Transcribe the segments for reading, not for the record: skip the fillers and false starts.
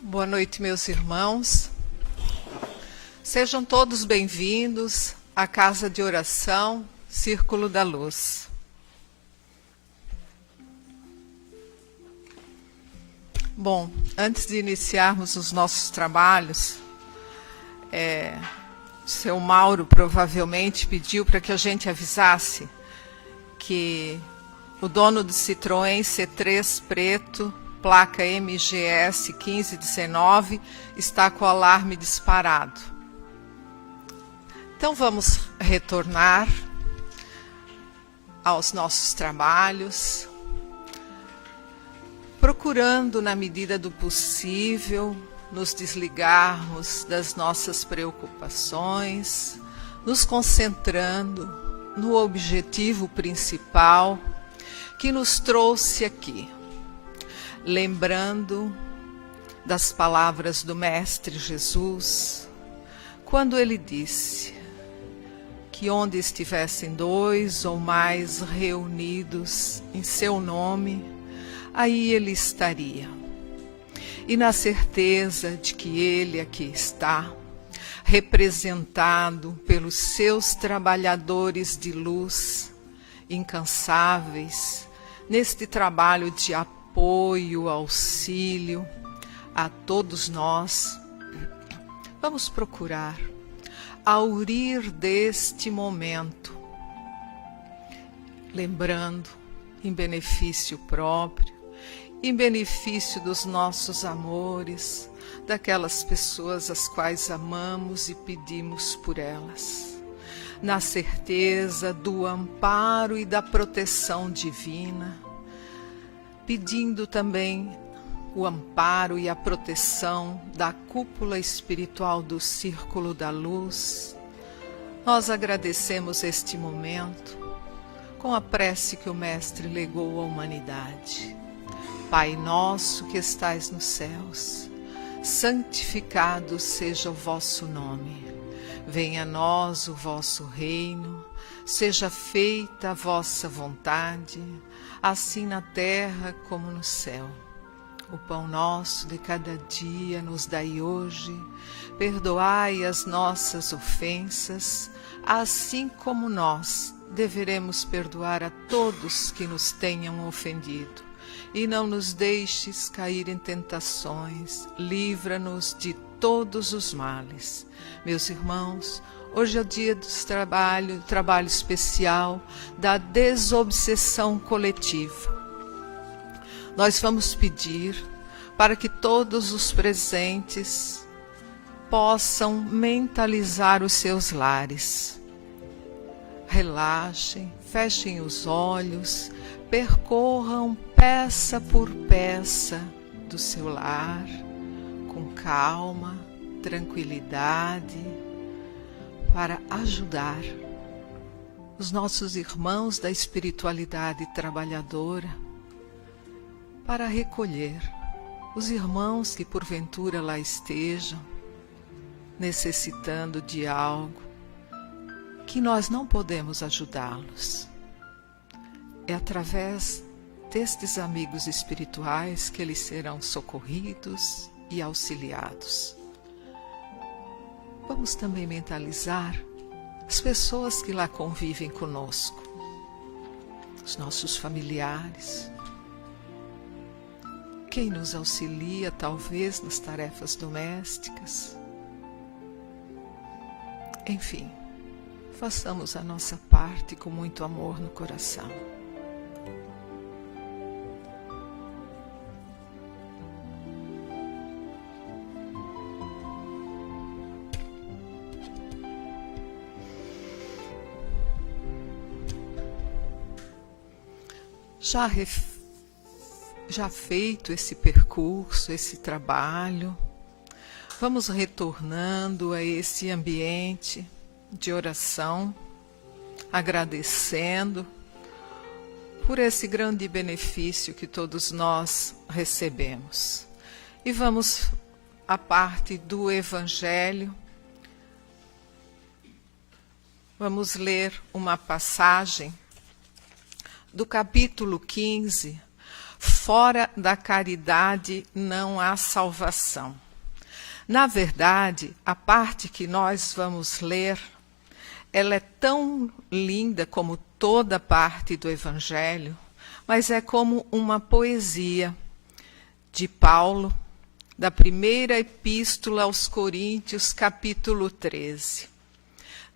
Boa noite, meus irmãos. Sejam todos bem-vindos à Casa de Oração, Círculo da Luz. Bom, antes de iniciarmos os nossos trabalhos, o seu Mauro provavelmente pediu para que a gente avisasse que o dono do Citroën C3 preto, placa MGS 1519, está com o alarme disparado. Então vamos retornar aos nossos trabalhos, procurando, na medida do possível, nos desligarmos das nossas preocupações, nos concentrando no objetivo principal que nos trouxe aqui. Lembrando das palavras do Mestre Jesus, quando ele disse que onde estivessem dois ou mais reunidos em seu nome, aí ele estaria. E na certeza de que ele aqui está, representado pelos seus trabalhadores de luz, incansáveis, neste trabalho de apoio, auxílio a todos nós, vamos procurar aurir deste momento, lembrando em benefício próprio, em benefício dos nossos amores, daquelas pessoas as quais amamos e pedimos por elas, na certeza do amparo e da proteção divina, pedindo também o amparo e a proteção da cúpula espiritual do Círculo da Luz. Nós agradecemos este momento com a prece que o Mestre legou à humanidade. Pai nosso que estais nos céus, santificado seja o vosso nome. Venha a nós o vosso reino, seja feita a vossa vontade, assim na terra como no céu. O pão nosso de cada dia nos dai hoje, perdoai as nossas ofensas, assim como nós deveremos perdoar a todos que nos tenham ofendido. E não nos deixes cair em tentações, livra-nos de todos os males. Meus irmãos, hoje é o dia do trabalho especial da desobsessão coletiva. Nós vamos pedir para que todos os presentes possam mentalizar os seus lares. Relaxem, fechem os olhos, percorram peça por peça do seu lar, com calma, tranquilidade, para ajudar os nossos irmãos da espiritualidade trabalhadora, para recolher os irmãos que porventura lá estejam, necessitando de algo, que nós não podemos ajudá-los. É através destes amigos espirituais que eles serão socorridos e auxiliados. Vamos também mentalizar as pessoas que lá convivem conosco, os nossos familiares, quem nos auxilia talvez nas tarefas domésticas. Enfim, façamos a nossa parte com muito amor no coração. Já feito esse percurso, esse trabalho, vamos retornando a esse ambiente de oração, agradecendo por esse grande benefício que todos nós recebemos. E vamos à parte do Evangelho. Vamos ler uma passagem do capítulo 15, Fora da caridade não há salvação. Na verdade, a parte que nós vamos ler, ela é tão linda como toda parte do Evangelho, mas é como uma poesia de Paulo, da primeira epístola aos Coríntios, capítulo 13.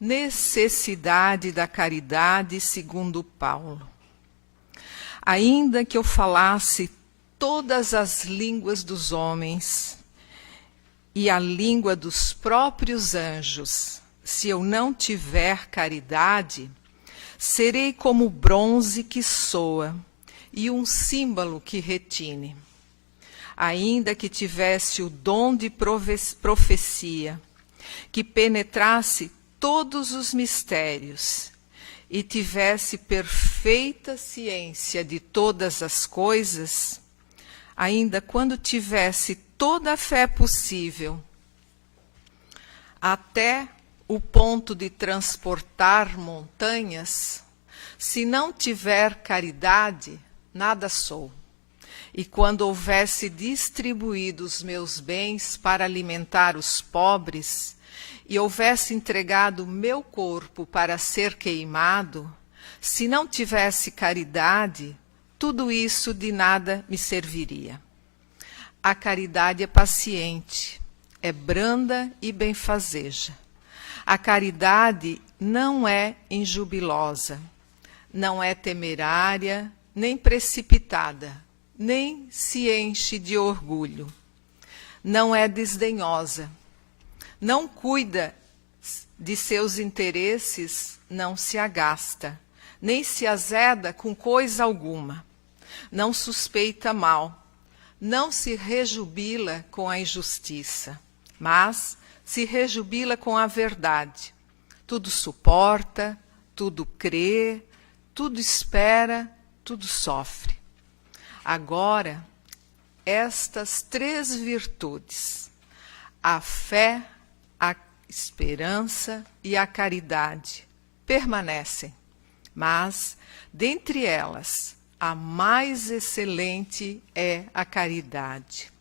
Necessidade da caridade segundo Paulo. Ainda que eu falasse todas as línguas dos homens e a língua dos próprios anjos, se eu não tiver caridade, serei como bronze que soa e um símbolo que retine. Ainda que tivesse o dom de profecia, que penetrasse todos os mistérios e tivesse perfeita ciência de todas as coisas, ainda quando tivesse toda a fé possível, até o ponto de transportar montanhas, se não tiver caridade, nada sou. E quando houvesse distribuído os meus bens para alimentar os pobres, e houvesse entregado meu corpo para ser queimado, se não tivesse caridade, tudo isso de nada me serviria. A caridade é paciente, é branda e benfazeja. A caridade não é injubilosa, não é temerária, nem precipitada, nem se enche de orgulho. Não é desdenhosa, não cuida de seus interesses, não se agasta, nem se azeda com coisa alguma. Não suspeita mal, não se rejubila com a injustiça, mas se rejubila com a verdade. Tudo suporta, tudo crê, tudo espera, tudo sofre. Agora, estas 3 virtudes, a fé, a esperança e a caridade, permanecem, mas, dentre elas, a mais excelente é a caridade.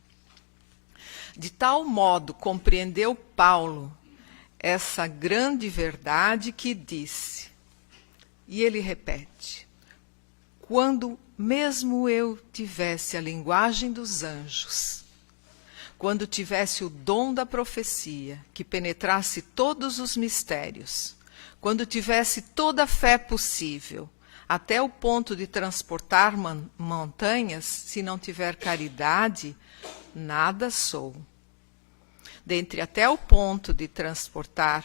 De tal modo compreendeu Paulo essa grande verdade que disse, e ele repete, quando mesmo eu tivesse a linguagem dos anjos, quando tivesse o dom da profecia, que penetrasse todos os mistérios, quando tivesse toda a fé possível, até o ponto de transportar montanhas, se não tiver caridade, nada sou. Dentre até o ponto de transportar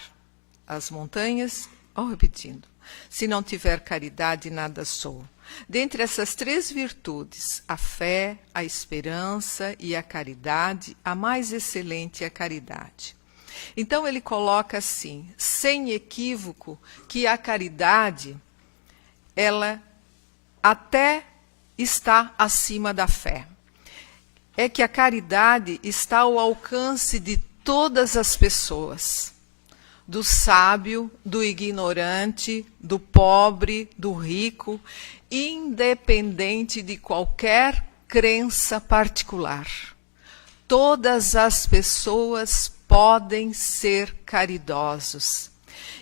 as montanhas, repetindo, se não tiver caridade, nada sou. Dentre essas 3 virtudes, a fé, a esperança e a caridade, a mais excelente é a caridade. Então ele coloca assim, sem equívoco, que a caridade, ela até está acima da fé. É que a caridade está ao alcance de todas as pessoas, do sábio, do ignorante, do pobre, do rico, independente de qualquer crença particular. Todas as pessoas podem ser caridosos.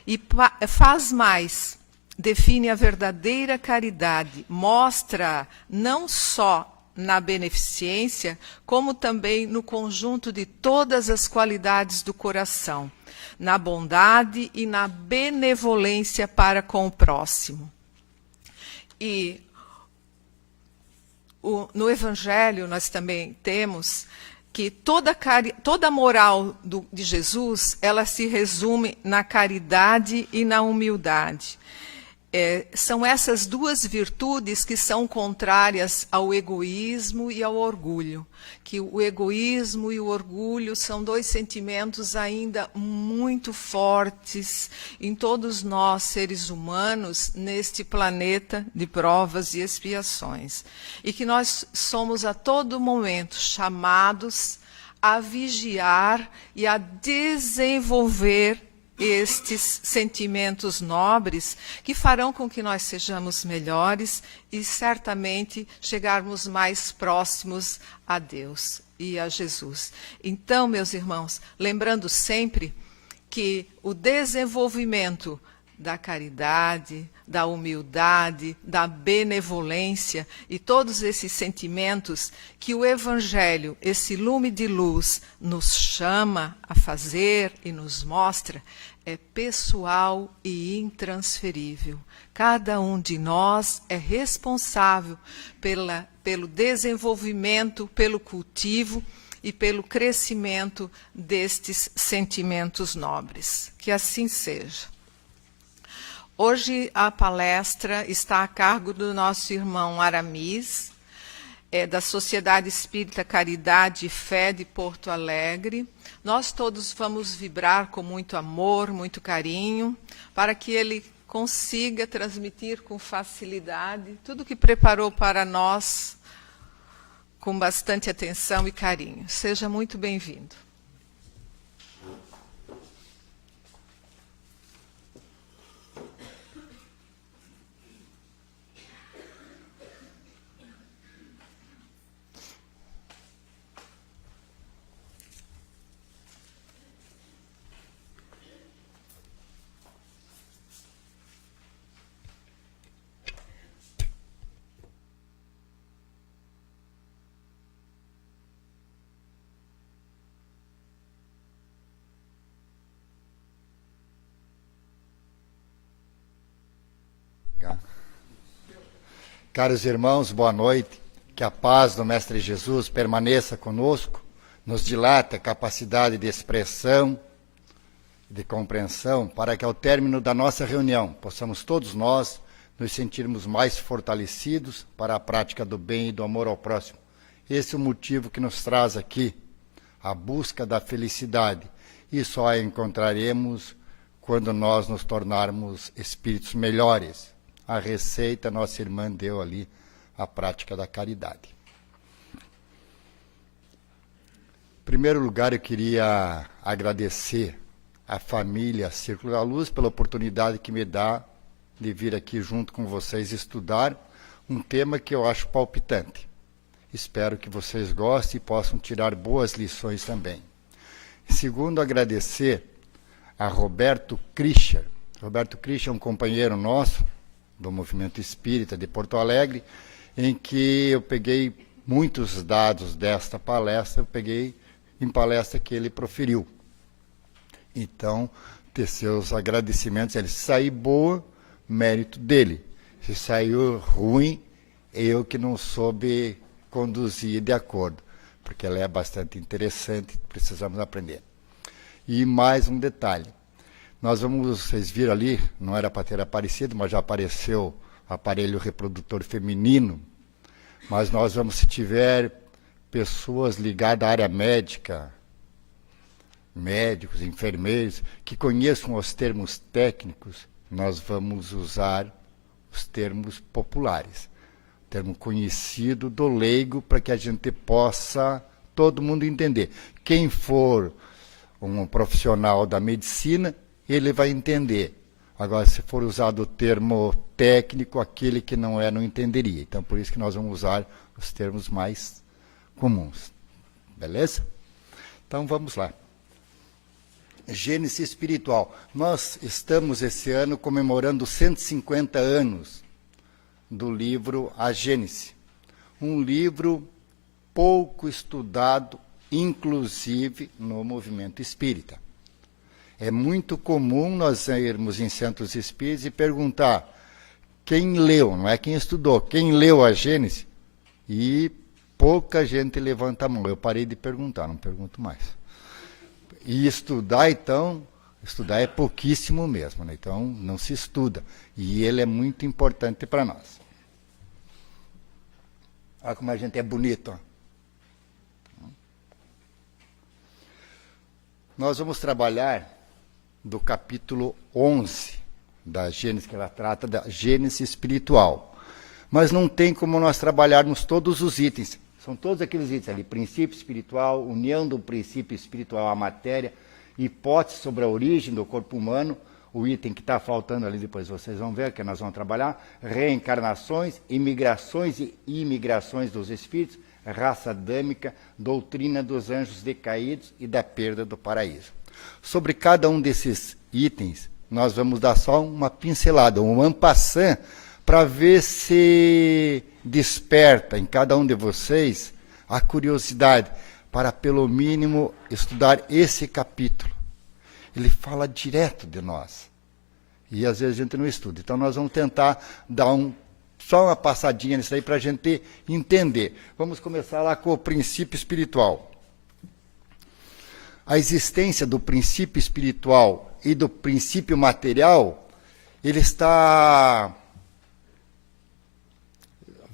E faz mais, define a verdadeira caridade, mostra não só na beneficência, como também no conjunto de todas as qualidades do coração, na bondade e na benevolência para com o próximo. E no Evangelho nós também temos que toda a moral de Jesus, ela se resume na caridade e na humildade. São essas 2 virtudes que são contrárias ao egoísmo e ao orgulho. Que o egoísmo e o orgulho são 2 sentimentos ainda muito fortes em todos nós, seres humanos, neste planeta de provas e expiações. E que nós somos a todo momento chamados a vigiar e a desenvolver estes sentimentos nobres que farão com que nós sejamos melhores e certamente chegarmos mais próximos a Deus e a Jesus. Então, meus irmãos, lembrando sempre que o desenvolvimento da caridade, da humildade, da benevolência e todos esses sentimentos que o Evangelho, esse lume de luz, nos chama a fazer e nos mostra, é pessoal e intransferível. Cada um de nós é responsável pelo desenvolvimento, pelo cultivo e pelo crescimento destes sentimentos nobres. Que assim seja. Hoje a palestra está a cargo do nosso irmão Aramis, da Sociedade Espírita Caridade e Fé de Porto Alegre. Nós todos vamos vibrar com muito amor, muito carinho, para que ele consiga transmitir com facilidade tudo o que preparou para nós com bastante atenção e carinho. Seja muito bem-vindo. Caros irmãos, boa noite. Que a paz do Mestre Jesus permaneça conosco, nos dilate a capacidade de expressão, de compreensão, para que ao término da nossa reunião possamos todos nós nos sentirmos mais fortalecidos para a prática do bem e do amor ao próximo. Esse é o motivo que nos traz aqui, a busca da felicidade. E só a encontraremos quando nós nos tornarmos espíritos melhores. A receita, nossa irmã deu ali, a prática da caridade. Em primeiro lugar, eu queria agradecer à família Círculo da Luz pela oportunidade que me dá de vir aqui junto com vocês estudar um tema que eu acho palpitante. Espero que vocês gostem e possam tirar boas lições também. Segundo, agradecer a Roberto Krischer. Roberto Krischer é um companheiro nosso, do Movimento Espírita de Porto Alegre, em que eu peguei muitos dados desta palestra, eu peguei em palestra que ele proferiu. Então, ter seus agradecimentos, ele sair boa, mérito dele. Se saiu ruim, eu que não soube conduzir de acordo, porque ela é bastante interessante, precisamos aprender. E mais um detalhe. Nós vamos, vocês viram ali, não era para ter aparecido, mas já apareceu aparelho reprodutor feminino. Mas nós vamos, se tiver pessoas ligadas à área médica, médicos, enfermeiros, que conheçam os termos técnicos, nós vamos usar os termos populares. Termo conhecido do leigo, para que a gente possa, todo mundo entender. Quem for um profissional da medicina, ele vai entender. Agora, se for usado o termo técnico, aquele que não entenderia. Então, por isso que nós vamos usar os termos mais comuns. Beleza? Então, vamos lá. Gênese espiritual. Nós estamos, esse ano, comemorando 150 anos do livro A Gênese. Um livro pouco estudado, inclusive no movimento espírita. É muito comum nós irmos em centros espíritas e perguntar quem leu, não é quem estudou, quem leu a Gênese, e pouca gente levanta a mão. Eu parei de perguntar, não pergunto mais. E estudar, então, estudar é pouquíssimo mesmo, né? Então não se estuda. E ele é muito importante para nós. Olha como a gente é bonito. Ó. Nós vamos trabalhar do capítulo 11 da Gênese, que ela trata da Gênese espiritual. Mas não tem como nós trabalharmos todos os itens. São todos aqueles itens ali, princípio espiritual, união do princípio espiritual à matéria. hipótese sobre a origem do corpo humano, o item que está faltando ali, depois vocês vão ver, que nós vamos trabalhar, reencarnações, imigrações e imigrações dos espíritos, raça adâmica, doutrina dos anjos decaídos e da perda do paraíso. Sobre cada um desses itens, nós vamos dar só uma pincelada, um en passant, para ver se desperta em cada um de vocês a curiosidade para, pelo mínimo, estudar esse capítulo. Ele fala direto de nós. E às vezes a gente não estuda. Então nós vamos tentar dar só uma passadinha nisso aí para a gente entender. Vamos começar lá com o princípio espiritual. A existência do princípio espiritual e do princípio material, ele está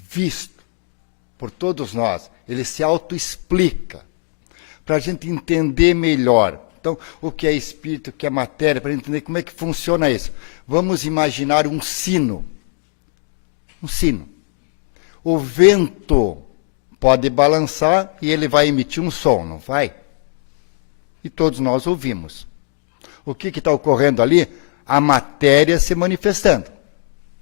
visto por todos nós. Ele se autoexplica para a gente entender melhor. Então, o que é espírito, o que é matéria, para entender como é que funciona isso. Vamos imaginar um sino. Um sino. O vento pode balançar e ele vai emitir um som, não vai? E todos nós ouvimos. O que está ocorrendo ali? A matéria se manifestando.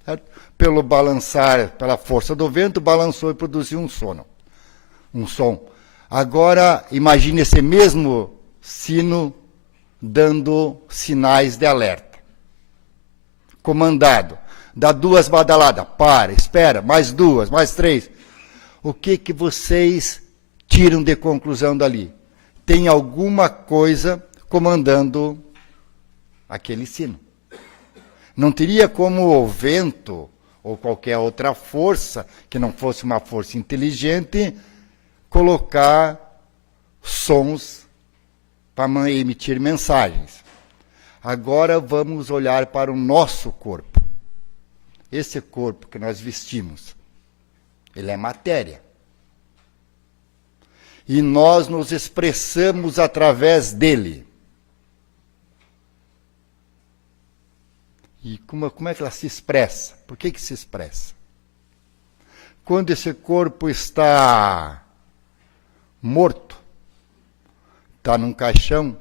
Certo? Pelo balançar, pela força do vento, balançou e produziu um som. Agora, imagine esse mesmo sino dando sinais de alerta. Comandado. Dá 2 badaladas. Para, espera, mais 2, mais 3. O que vocês tiram de conclusão dali? Tem alguma coisa comandando aquele sino. Não teria como o vento ou qualquer outra força, que não fosse uma força inteligente, colocar sons para emitir mensagens. Agora vamos olhar para o nosso corpo. Esse corpo que nós vestimos, ele é matéria. E nós nos expressamos através dele. E como é que ela se expressa? Por que se expressa? Quando esse corpo está morto, está num caixão,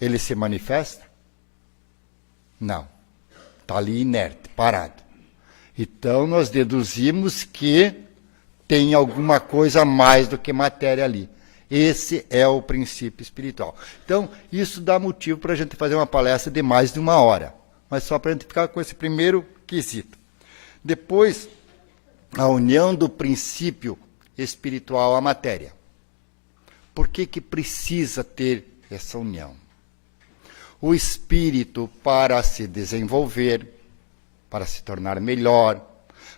ele se manifesta? Não. Está ali inerte, parado. Então, nós deduzimos que tem alguma coisa a mais do que matéria ali. Esse é o princípio espiritual. Então, isso dá motivo para a gente fazer uma palestra de mais de 1 hora. Mas só para a gente ficar com esse primeiro quesito. Depois, a união do princípio espiritual à matéria. Por que precisa ter essa união? O espírito, para se desenvolver, para se tornar melhor,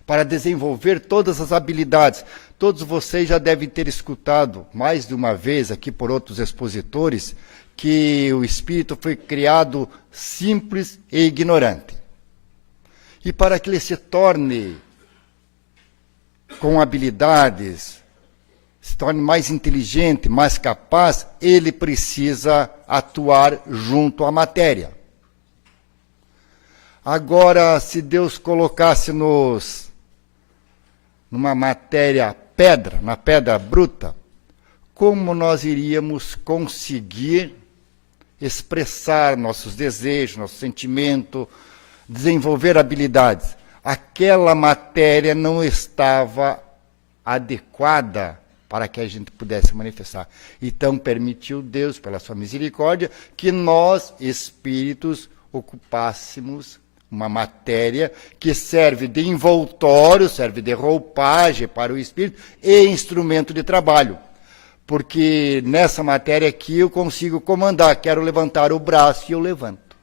para desenvolver todas as habilidades. Todos vocês já devem ter escutado mais de uma vez aqui por outros expositores que o espírito foi criado simples e ignorante. E para que ele se torne com habilidades, se torne mais inteligente, mais capaz, ele precisa atuar junto à matéria. Agora, se Deus colocasse-nos numa matéria pedra, na pedra bruta, como nós iríamos conseguir expressar nossos desejos, nosso sentimento, desenvolver habilidades? Aquela matéria não estava adequada para que a gente pudesse manifestar. Então, permitiu Deus, pela sua misericórdia, que nós, espíritos, ocupássemos uma matéria que serve de envoltório, serve de roupagem para o espírito e instrumento de trabalho. Porque nessa matéria aqui eu consigo comandar, quero levantar o braço e eu levanto.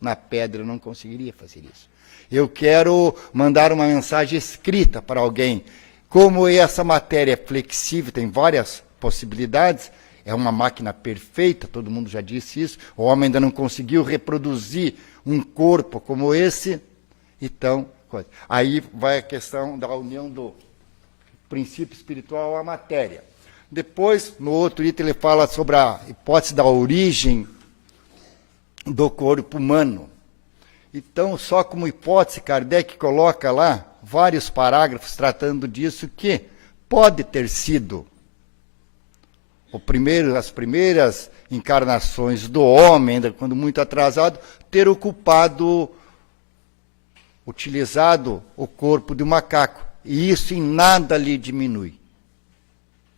Na pedra eu não conseguiria fazer isso. Eu quero mandar uma mensagem escrita para alguém. Como essa matéria é flexível, tem várias possibilidades, é uma máquina perfeita, todo mundo já disse isso, o homem ainda não conseguiu reproduzir um corpo como esse, então, aí vai a questão da união do princípio espiritual à matéria. Depois, no outro item, ele fala sobre a hipótese da origem do corpo humano. Então, só como hipótese, Kardec coloca lá vários parágrafos tratando disso, que pode ter sido as primeiras encarnações do homem, ainda quando muito atrasado, ter utilizado o corpo de um macaco. E isso em nada lhe diminui.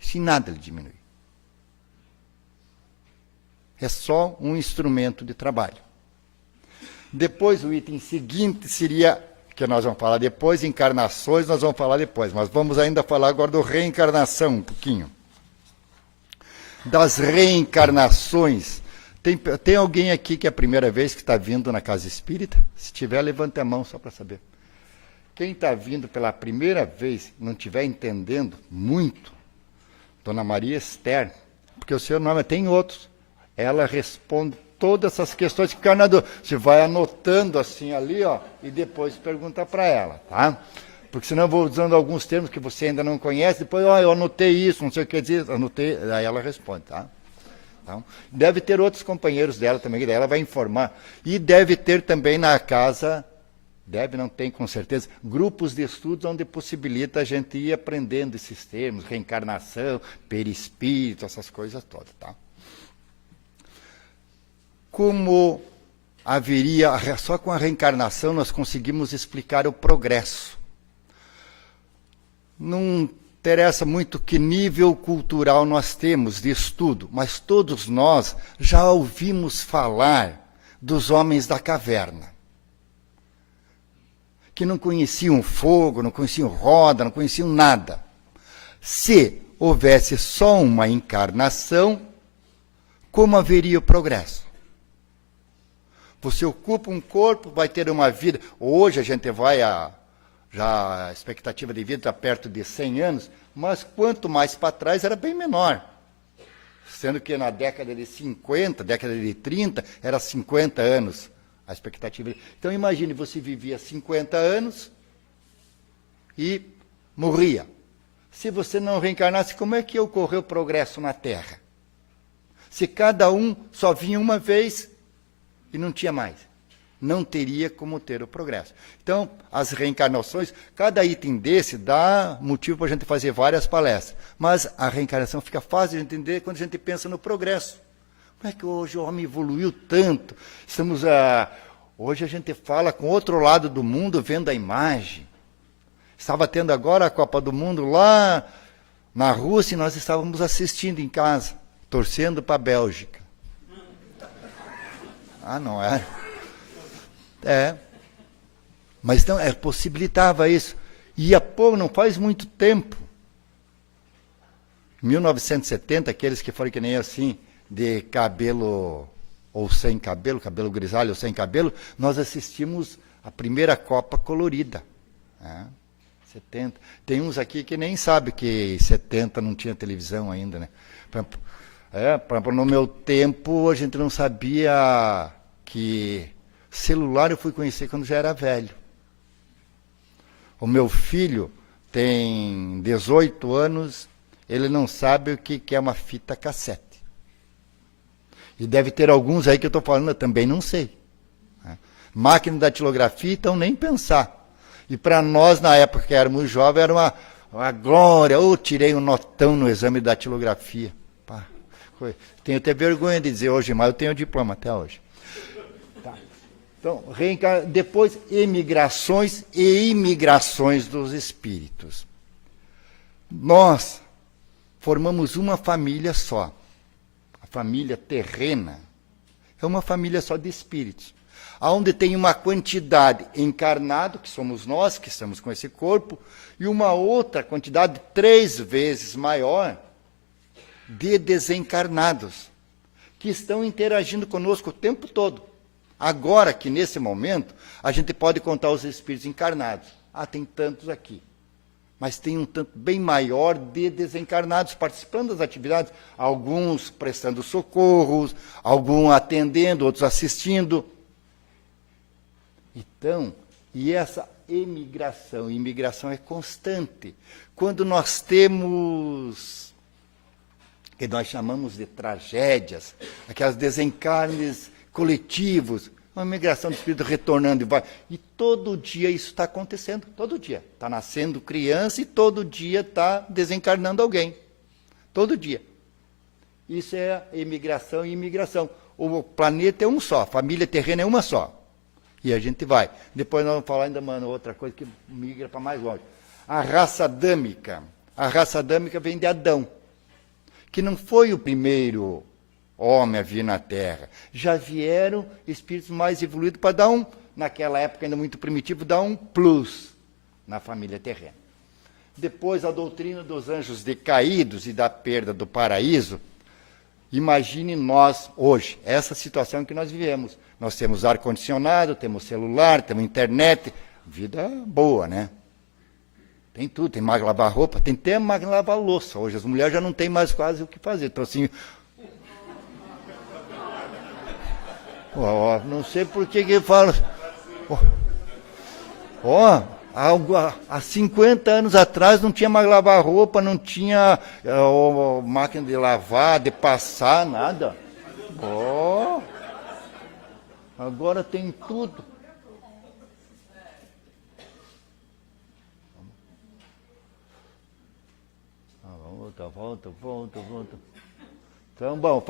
Isso em nada lhe diminui. É só um instrumento de trabalho. Depois, o item seguinte seria, que nós vamos falar depois, encarnações, nós vamos falar depois, mas vamos ainda falar agora do reencarnação um pouquinho. Das reencarnações. Tem alguém aqui que é a primeira vez que está vindo na casa espírita? Se tiver, levante a mão só para saber. Quem está vindo pela primeira vez, não estiver entendendo muito, Dona Maria Esther, porque o seu nome tem outros, ela responde todas essas questões que ficam na dúvida. Você vai anotando assim ali, ó, e depois pergunta para ela, tá? Porque senão eu vou usando alguns termos que você ainda não conhece, depois, ó, eu anotei isso, não sei o que dizer, anotei, aí ela responde, tá? Então, deve ter outros companheiros dela também, que daí ela vai informar. E deve ter também na casa, não tem com certeza, grupos de estudos onde possibilita a gente ir aprendendo esses termos, reencarnação, perispírito, essas coisas todas, tá? Como haveria, só com a reencarnação nós conseguimos explicar o progresso. Não interessa muito que nível cultural nós temos de estudo, mas todos nós já ouvimos falar dos homens da caverna, que não conheciam fogo, não conheciam roda, não conheciam nada. Se houvesse só uma encarnação, como haveria o progresso? Você ocupa um corpo, vai ter uma vida. Hoje a gente vai já a expectativa de vida está perto de 100 anos, mas quanto mais para trás era bem menor. Sendo que na década de 50, década de 30, era 50 anos a expectativa. Então imagine, você vivia 50 anos e morria. Se você não reencarnasse, como é que ocorreu o progresso na Terra? Se cada um só vinha uma vez e não tinha mais, não teria como ter o progresso. Então, as reencarnações, cada item desse dá motivo para a gente fazer várias palestras, mas a reencarnação fica fácil de entender quando a gente pensa no progresso. Como é que hoje o homem evoluiu tanto? Hoje a gente fala com outro lado do mundo, vendo a imagem. Estava tendo agora a Copa do Mundo lá na Rússia e nós estávamos assistindo em casa, torcendo para a Bélgica. Ah, não é? Mas então, possibilitava isso. E não faz muito tempo, em 1970, aqueles que foram que nem assim, de cabelo ou sem cabelo, cabelo grisalho ou sem cabelo, nós assistimos a primeira Copa colorida. 70. Tem uns aqui que nem sabem que 70 não tinha televisão ainda, né? No meu tempo, a gente não sabia que celular eu fui conhecer quando já era velho. O meu filho tem 18 anos, ele não sabe o que é uma fita cassete. E deve ter alguns aí que eu estou falando, eu também não sei. Máquina da datilografia, então nem pensar. E para nós, na época que éramos jovens, era uma glória. Tirei um notão no exame de datilografia. Tenho até vergonha de dizer hoje, mas eu tenho diploma até hoje. Tá. Então, depois, emigrações e imigrações dos espíritos. Nós formamos uma família só. A família terrena é uma família só de espíritos. Onde tem uma quantidade encarnado, que somos nós, que estamos com esse corpo, e uma outra quantidade 3 vezes maior de desencarnados, que estão interagindo conosco o tempo todo. Agora que, nesse momento, a gente pode contar os espíritos encarnados. Tem tantos aqui. Mas tem um tanto bem maior de desencarnados participando das atividades, alguns prestando socorros, alguns atendendo, outros assistindo. Então, e essa imigração é constante. Quando nós temos, que nós chamamos de tragédias, aquelas desencarnes coletivos, uma migração do espírito retornando e vai. E todo dia isso está acontecendo, todo dia. Está nascendo criança e todo dia está desencarnando alguém. Todo dia. Isso é emigração e imigração. O planeta é um só, a família terrena é uma só. E a gente vai. Depois nós vamos falar ainda, mano, outra coisa que migra para mais longe. A raça adâmica. A raça adâmica vem de Adão, que não foi o primeiro homem a vir na Terra. Já vieram espíritos mais evoluídos para dar naquela época ainda muito primitivo, dar um plus na família terrena. Depois a doutrina dos anjos decaídos e da perda do paraíso. Imagine nós hoje, essa situação que nós vivemos. Nós temos ar-condicionado, temos celular, temos internet, vida boa, né? Tem tudo, tem máquina de lavar roupa, tem até máquina de lavar louça. Hoje as mulheres já não têm mais quase o que fazer. Então assim, não sei por que eu falo. Há 50 anos atrás não tinha mais lavar roupa, não tinha máquina de lavar, de passar, nada. Agora tem tudo. Volta. Então, bom,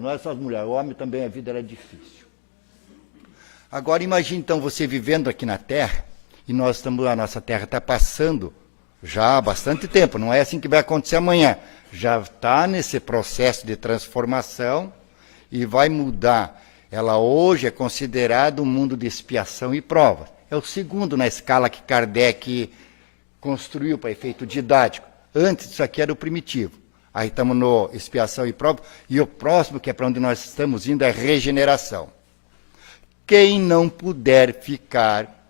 não é só as mulheres, o homem também, a vida era difícil. Agora imagine então você vivendo aqui na Terra, e nós estamos lá, nossa Terra está passando já há bastante tempo, não é assim que vai acontecer amanhã. Já está nesse processo de transformação e vai mudar. Ela hoje é considerada um mundo de expiação e prova. É o segundo na escala que Kardec construiu para efeito didático. Antes disso aqui era o primitivo. Aí estamos no expiação e prova. E o próximo, que é para onde nós estamos indo, é regeneração. Quem não puder ficar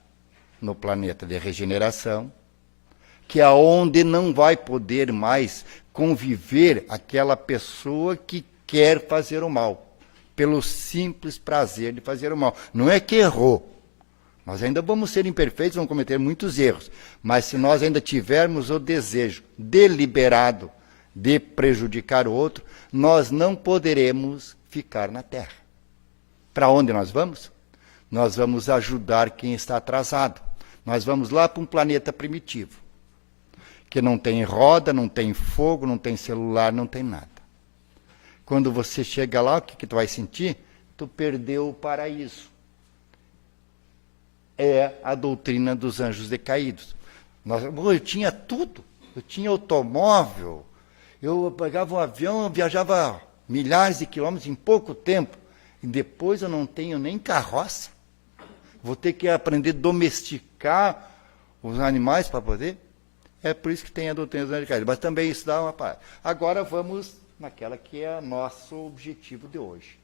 no planeta de regeneração, que é onde não vai poder mais conviver aquela pessoa que quer fazer o mal, pelo simples prazer de fazer o mal. Não é que errou. Nós ainda vamos ser imperfeitos, vamos cometer muitos erros, mas se nós ainda tivermos o desejo deliberado de prejudicar o outro, nós não poderemos ficar na Terra. Para onde nós vamos? Nós vamos ajudar quem está atrasado. Nós vamos lá para um planeta primitivo, que não tem roda, não tem fogo, não tem celular, não tem nada. Quando você chega lá, o que tu vai sentir? Tu perdeu o paraíso. É a doutrina dos anjos decaídos. Eu tinha tudo. Eu tinha automóvel, eu pegava um avião, eu viajava milhares de quilômetros em pouco tempo. E depois eu não tenho nem carroça. Vou ter que aprender a domesticar os animais para poder. É por isso que tem a doutrina dos anjos decaídos. Mas também isso dá uma parte. Agora vamos naquela que é nosso objetivo de hoje.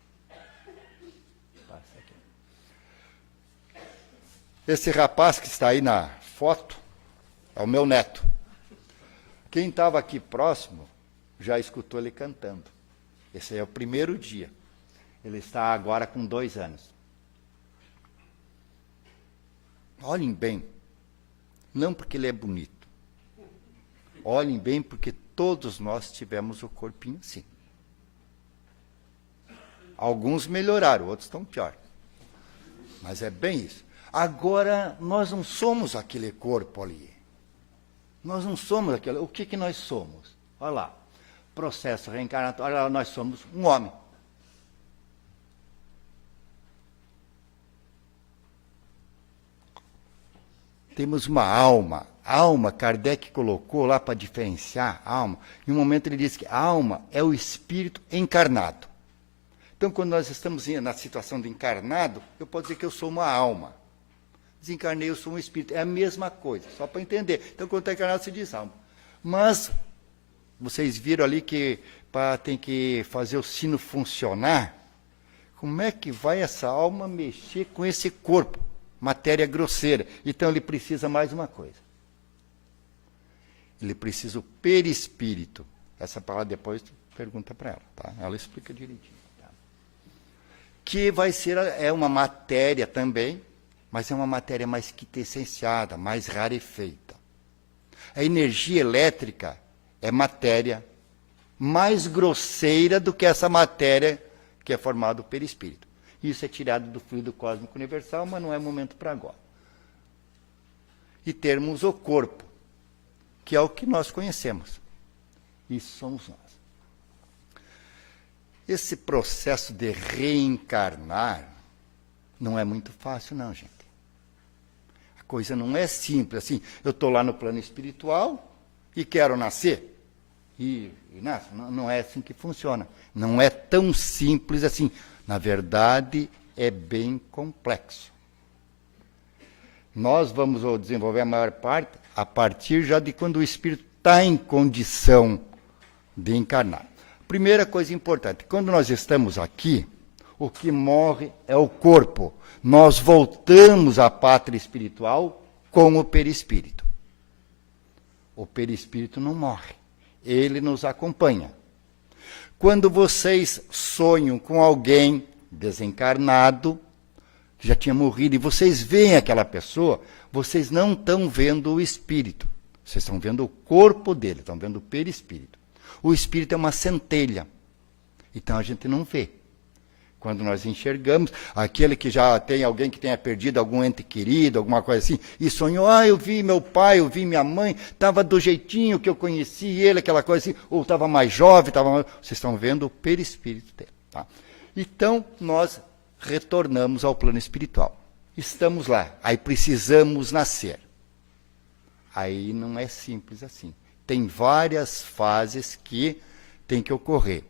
Esse rapaz que está aí na foto é o meu neto. Quem estava aqui próximo já escutou ele cantando. Esse é o primeiro dia. Ele está agora com 2 anos. Olhem bem, não porque ele é bonito. Olhem bem porque todos nós tivemos o corpinho assim. Alguns melhoraram, outros estão pior. Mas é bem isso. Agora, nós não somos aquele corpo ali. Nós não somos aquele. O que nós somos? Olha lá. Processo reencarnatório. Olha lá, nós somos um homem. Temos uma alma. Alma, Kardec colocou lá para diferenciar a alma. Em um momento ele disse que a alma é o espírito encarnado. Então, quando nós estamos na situação de encarnado, eu posso dizer que eu sou uma alma. Desencarnei, eu sou um espírito. É a mesma coisa, só para entender. Então, quando está encarnado, se diz alma. Mas, vocês viram ali que tem que fazer o sino funcionar. Como é que vai essa alma mexer com esse corpo? Matéria grosseira. Então, ele precisa mais uma coisa. Ele precisa o perispírito. Essa palavra depois tu pergunta para ela, tá? Ela explica direitinho. Tá? Que vai ser, é uma matéria também, mas é uma matéria mais quintessenciada, mais rarefeita. A energia elétrica é matéria mais grosseira do que essa matéria que é formada do perispírito. Isso é tirado do fluido cósmico universal, mas não é momento para agora. E termos o corpo, que é o que nós conhecemos. Isso somos nós. esse processo de reencarnar não é muito fácil, não, gente. A coisa não é simples, assim, eu estou lá no plano espiritual e quero nascer. E nasce. Não é assim que funciona. Não é tão simples assim. Na verdade, é bem complexo. Nós vamos desenvolver a maior parte a partir já de quando o espírito está em condição de encarnar. Primeira coisa importante, quando nós estamos aqui, o que morre é o corpo. Nós voltamos à pátria espiritual com o perispírito. O perispírito não morre, ele nos acompanha. Quando vocês sonham com alguém desencarnado, que já tinha morrido, e vocês veem aquela pessoa, vocês não estão vendo o espírito. Vocês estão vendo o corpo dele, estão vendo o perispírito. O espírito é uma centelha. Então a gente não vê. Quando nós enxergamos, aquele que já tem alguém que tenha perdido algum ente querido, alguma coisa assim, e sonhou, eu vi meu pai, eu vi minha mãe, estava do jeitinho que eu conheci ele, aquela coisa assim, ou estava mais jovem, vocês estão vendo o perispírito dele. Tá? Então, nós retornamos ao plano espiritual. Estamos lá, aí precisamos nascer. Aí não é simples assim. Tem várias fases que tem que ocorrer.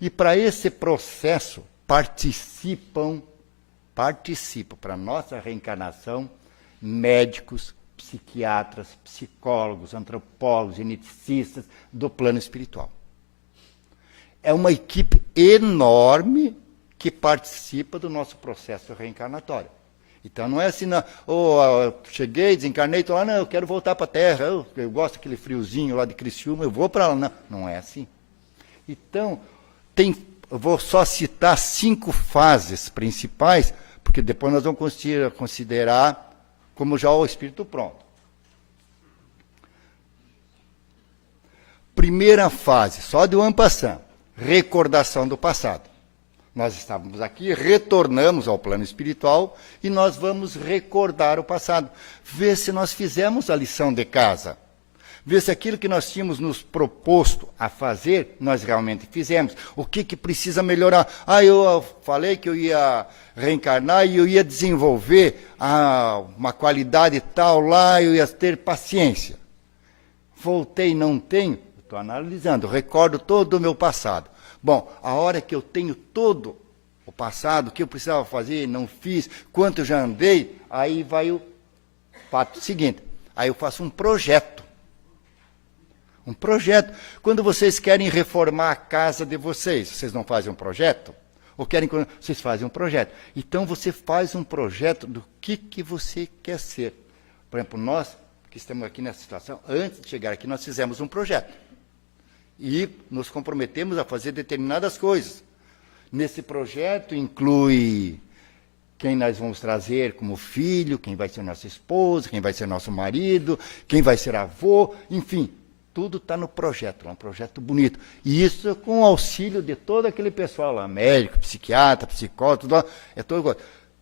E para esse processo, participam para a nossa reencarnação médicos, psiquiatras, psicólogos, antropólogos, geneticistas do plano espiritual. É uma equipe enorme que participa do nosso processo reencarnatório. Então não é assim, cheguei, desencarnei, estou lá, não, eu quero voltar para a Terra, eu gosto daquele friozinho lá de Criciúma, eu vou para lá. Não é assim. Então, eu vou só citar 5 fases principais, porque depois nós vamos considerar como já o espírito pronto. Primeira fase, só de en passant, recordação do passado. Nós estávamos aqui, retornamos ao plano espiritual e nós vamos recordar o passado. Ver se nós fizemos a lição de casa. Ver se aquilo que nós tínhamos nos proposto a fazer, nós realmente fizemos. O que precisa melhorar? Eu falei que eu ia reencarnar e eu ia desenvolver uma qualidade tal lá, eu ia ter paciência. Voltei, não tenho, estou analisando, recordo todo o meu passado. Bom, a hora que eu tenho todo o passado, o que eu precisava fazer, não fiz, quanto eu já andei, aí vai o fato seguinte. Aí eu faço um projeto. Um projeto. Quando vocês querem reformar a casa de vocês não fazem um projeto? Ou querem que vocês fazem um projeto? Então você faz um projeto do que você quer ser. Por exemplo, nós que estamos aqui nessa situação, antes de chegar aqui, nós fizemos um projeto. E nos comprometemos a fazer determinadas coisas. Nesse projeto inclui quem nós vamos trazer como filho, quem vai ser nossa esposa, quem vai ser nosso marido, quem vai ser avô, enfim, tudo está no projeto, é um projeto bonito. E isso com o auxílio de todo aquele pessoal lá, médico, psiquiatra, psicólogo, tudo lá,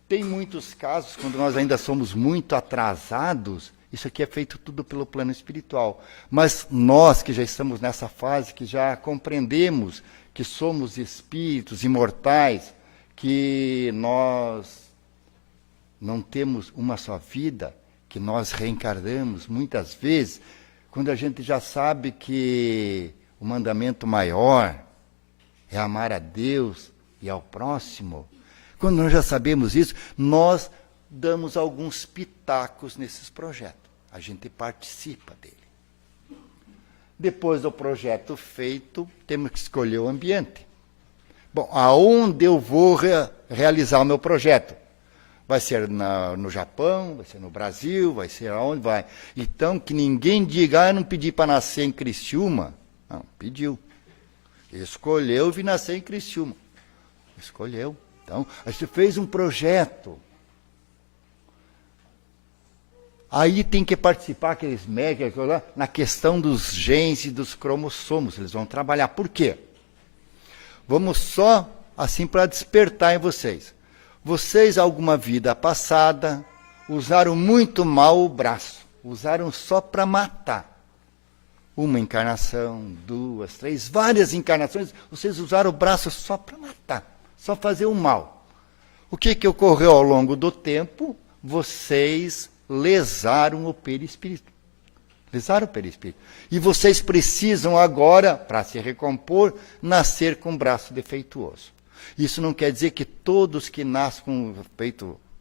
Tem muitos casos, quando nós ainda somos muito atrasados, isso aqui é feito tudo pelo plano espiritual. Mas nós que já estamos nessa fase, que já compreendemos que somos espíritos imortais, que nós não temos uma só vida, que nós reencarnamos muitas vezes, quando a gente já sabe que o mandamento maior é amar a Deus e ao próximo, quando nós já sabemos isso, nós damos alguns pitacos nesses projetos. A gente participa dele. Depois do projeto feito, temos que escolher o ambiente. Bom, aonde eu vou realizar o meu projeto? Vai ser no Japão, vai ser no Brasil, vai ser aonde vai. Então, que ninguém diga, eu não pedi para nascer em Criciúma. Não, pediu. Escolheu vir nascer em Criciúma. Escolheu. Então, a gente fez um projeto. Aí tem que participar aqueles médicos lá na questão dos genes e dos cromossomos. Eles vão trabalhar. Por quê? Vamos só assim para despertar em vocês. Vocês, alguma vida passada, usaram muito mal o braço. Usaram só para matar. Uma encarnação, 2, 3, várias encarnações, vocês usaram o braço só para matar, só fazer o mal. O que ocorreu ao longo do tempo? Vocês lesaram o perispírito. Lesaram o perispírito. E vocês precisam agora, para se recompor, nascer com o braço defeituoso. Isso não quer dizer que todos que nascem com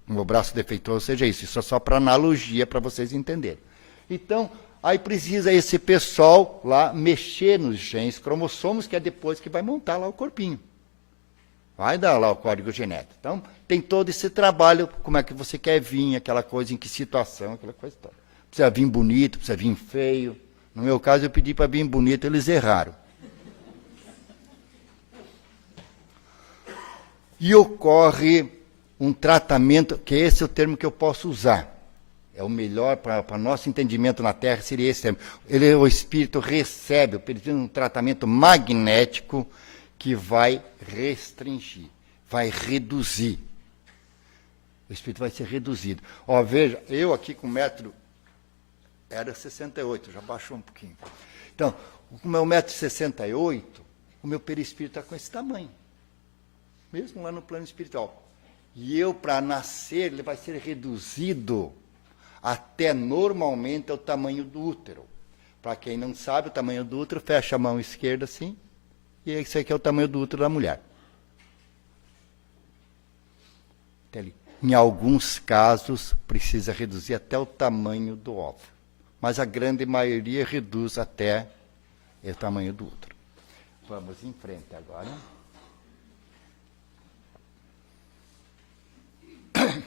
o braço defeituoso seja isso. Isso é só para analogia, para vocês entenderem. Então, aí precisa esse pessoal lá mexer nos genes cromossomos, que é depois que vai montar lá o corpinho. Vai dar lá o código genético. Então, tem todo esse trabalho, como é que você quer vir, aquela coisa, em que situação, aquela coisa toda. Precisa vir bonito, precisa vir feio. No meu caso, eu pedi para vir bonito, eles erraram. E ocorre um tratamento, que esse é o termo que eu posso usar. É o melhor para nosso entendimento na Terra, seria esse termo. O espírito recebe um tratamento magnético que vai restringir, vai reduzir. O espírito vai ser reduzido. Ó, veja, eu aqui com 1,68 era 68, já baixou um pouquinho. Então, com o meu 1,68 m, o meu perispírito está com esse tamanho. Mesmo lá no plano espiritual. E eu, para nascer, ele vai ser reduzido até normalmente o tamanho do útero. Para quem não sabe, o tamanho do útero, fecha a mão esquerda assim, e esse aqui é o tamanho do útero da mulher. Em alguns casos, precisa reduzir até o tamanho do óvulo. Mas a grande maioria reduz até o tamanho do útero. Vamos em frente agora. Ali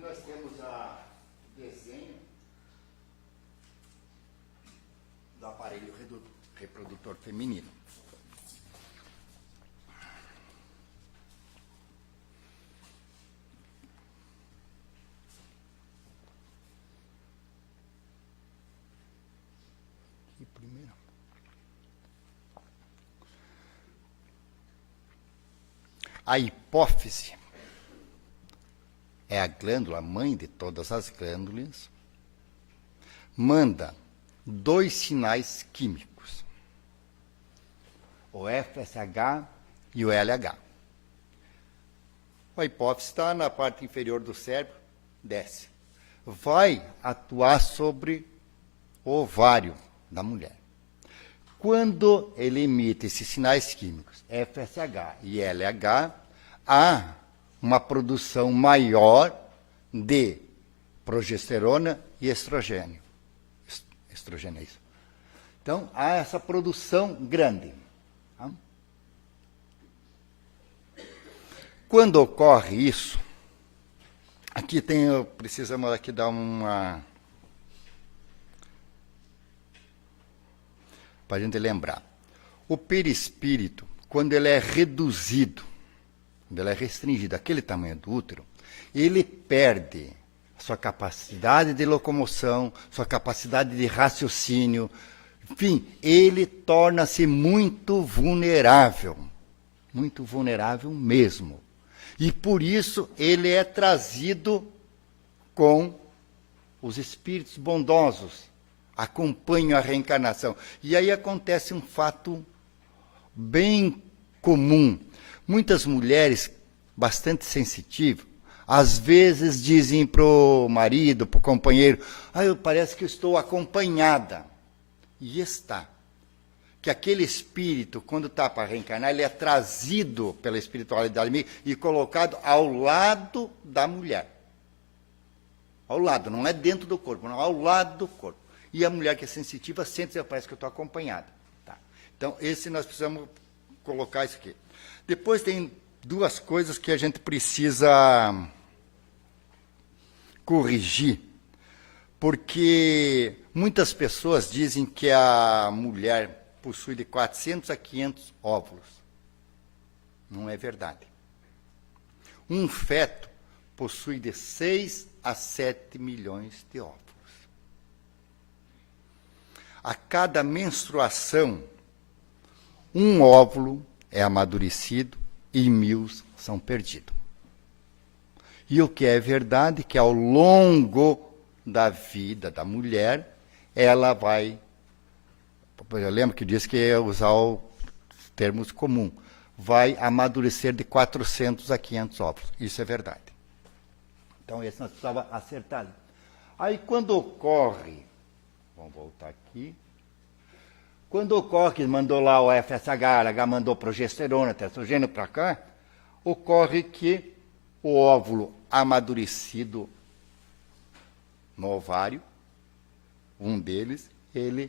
nós temos o desenho do aparelho reprodutor feminino. Aqui primeiro. A hipófise é a glândula mãe de todas as glândulas, manda 2 sinais químicos, o FSH e o LH. A hipófise está na parte inferior do cérebro, desce. Vai atuar sobre o ovário da mulher. Quando ele emite esses sinais químicos, FSH e LH, há uma produção maior de progesterona e estrogênio. Estrogênio é isso. Então, há essa produção grande. Tá? Quando ocorre isso, aqui precisamos aqui dar uma... para a gente lembrar. O perispírito, quando ele é reduzido, quando ele é restringido àquele tamanho do útero, ele perde a sua capacidade de locomoção, sua capacidade de raciocínio, enfim, ele torna-se muito vulnerável mesmo. E por isso ele é trazido com os espíritos bondosos, acompanham a reencarnação. E aí acontece um fato bem comum. Muitas mulheres, bastante sensitivas, às vezes dizem para o marido, para o companheiro, parece que eu estou acompanhada. E está. Que aquele espírito, quando está para reencarnar, ele é trazido pela espiritualidade e colocado ao lado da mulher. Ao lado, não é dentro do corpo, não, ao lado do corpo. E a mulher que é sensitiva sente, parece que eu estou acompanhada. Tá. Então, esse nós precisamos colocar isso aqui. Depois tem 2 coisas que a gente precisa corrigir, porque muitas pessoas dizem que a mulher possui de 400 a 500 óvulos. Não é verdade. Um feto possui de 6 a 7 milhões de óvulos. A cada menstruação, um óvulo é amadurecido e 1000 são perdidos. E o que é verdade é que ao longo da vida da mulher, ela vai... Eu lembro que disse que ia usar os termos comuns. Vai amadurecer de 400 a 500 ovos. Isso é verdade. Então, esse nós precisávamos acertar. Aí, quando ocorre... Vamos voltar aqui. Quando ocorre que mandou lá o FSH, H mandou progesterona, testosterona para cá, ocorre que o óvulo amadurecido no ovário, um deles, ele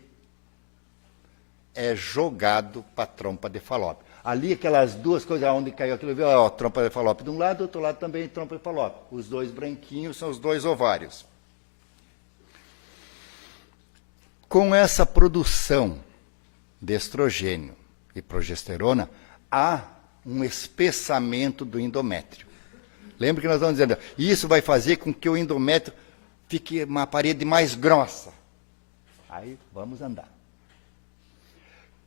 é jogado para a trompa de Falópio. Ali, aquelas duas coisas, onde caiu aquilo, viu? Ó, trompa de Falópio de um lado, do outro lado também trompa de Falópio. Os dois branquinhos são os dois ovários. Com essa produção de estrogênio e progesterona, há um espessamento do endométrio. Lembra que nós estamos dizendo, isso vai fazer com que o endométrio fique uma parede mais grossa. Aí, vamos andar.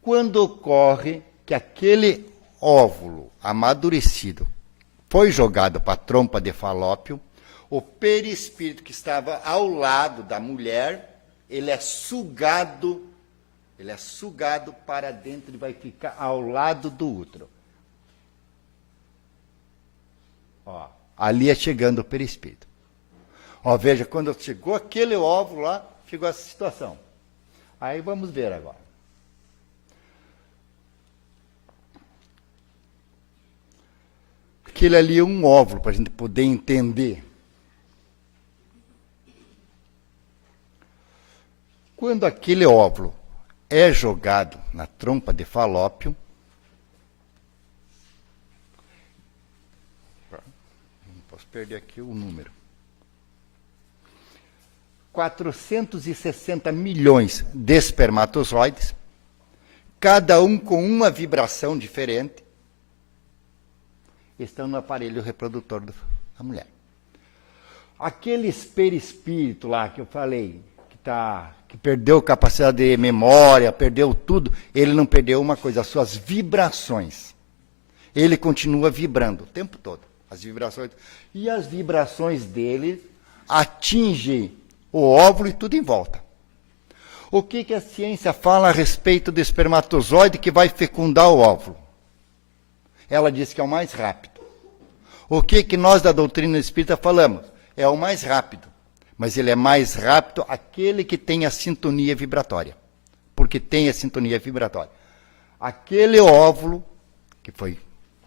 Quando ocorre que aquele óvulo amadurecido foi jogado para a trompa de Falópio, o perispírito que estava ao lado da mulher, ele é sugado para dentro e vai ficar ao lado do útero. Ó, ali é chegando o perispírito. Ó, veja, quando chegou aquele óvulo lá, chegou essa situação. Aí vamos ver agora. Aquele ali é um óvulo, para a gente poder entender. Quando aquele óvulo é jogado na trompa de Falópio, não posso perder aqui o número, 460 milhões de espermatozoides, cada um com uma vibração diferente, estão no aparelho reprodutor da mulher. Aqueles perispírito lá que eu falei, que perdeu capacidade de memória, perdeu tudo, ele não perdeu uma coisa, as suas vibrações. Ele continua vibrando o tempo todo, as vibrações. E as vibrações dele atingem o óvulo e tudo em volta. O que a ciência fala a respeito do espermatozoide que vai fecundar o óvulo? Ela diz que é o mais rápido. O que nós da doutrina espírita falamos? É o mais rápido. Mas ele é mais rápido aquele que tem a sintonia vibratória. Porque tem a sintonia vibratória. Aquele óvulo que foi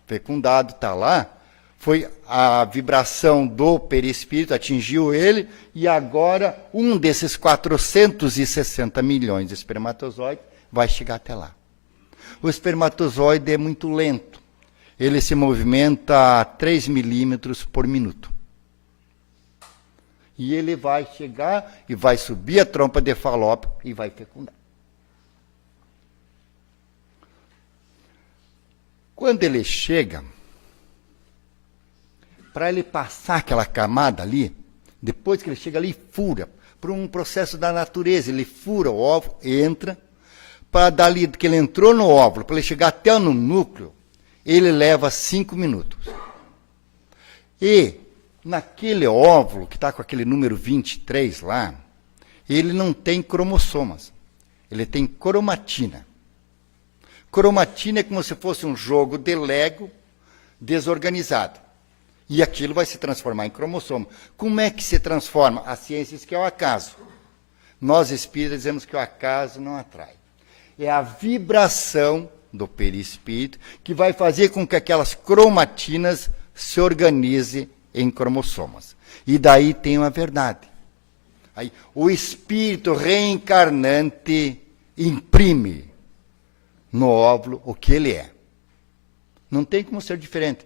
fecundado, está lá, foi a vibração do perispírito, atingiu ele, e agora um desses 460 milhões de espermatozoides vai chegar até lá. O espermatozoide é muito lento. Ele se movimenta a 3 milímetros por minuto. E ele vai chegar e vai subir a trompa de Falópio e vai fecundar. Quando ele chega, para ele passar aquela camada ali, depois que ele chega ali, fura, por um processo da natureza, ele fura o óvulo, entra, para dali que ele entrou no óvulo, para ele chegar até no núcleo, ele leva 5 minutos. E naquele óvulo, que está com aquele número 23 lá, ele não tem cromossomas, ele tem cromatina. Cromatina é como se fosse um jogo de Lego desorganizado. E aquilo vai se transformar em cromossomo. Como é que se transforma? A ciência diz que é o acaso. Nós espíritas dizemos que o acaso não atrai. É a vibração do perispírito que vai fazer com que aquelas cromatinas se organizem em cromossomas. E daí tem uma verdade. Aí, o espírito reencarnante imprime no óvulo o que ele é. Não tem como ser diferente.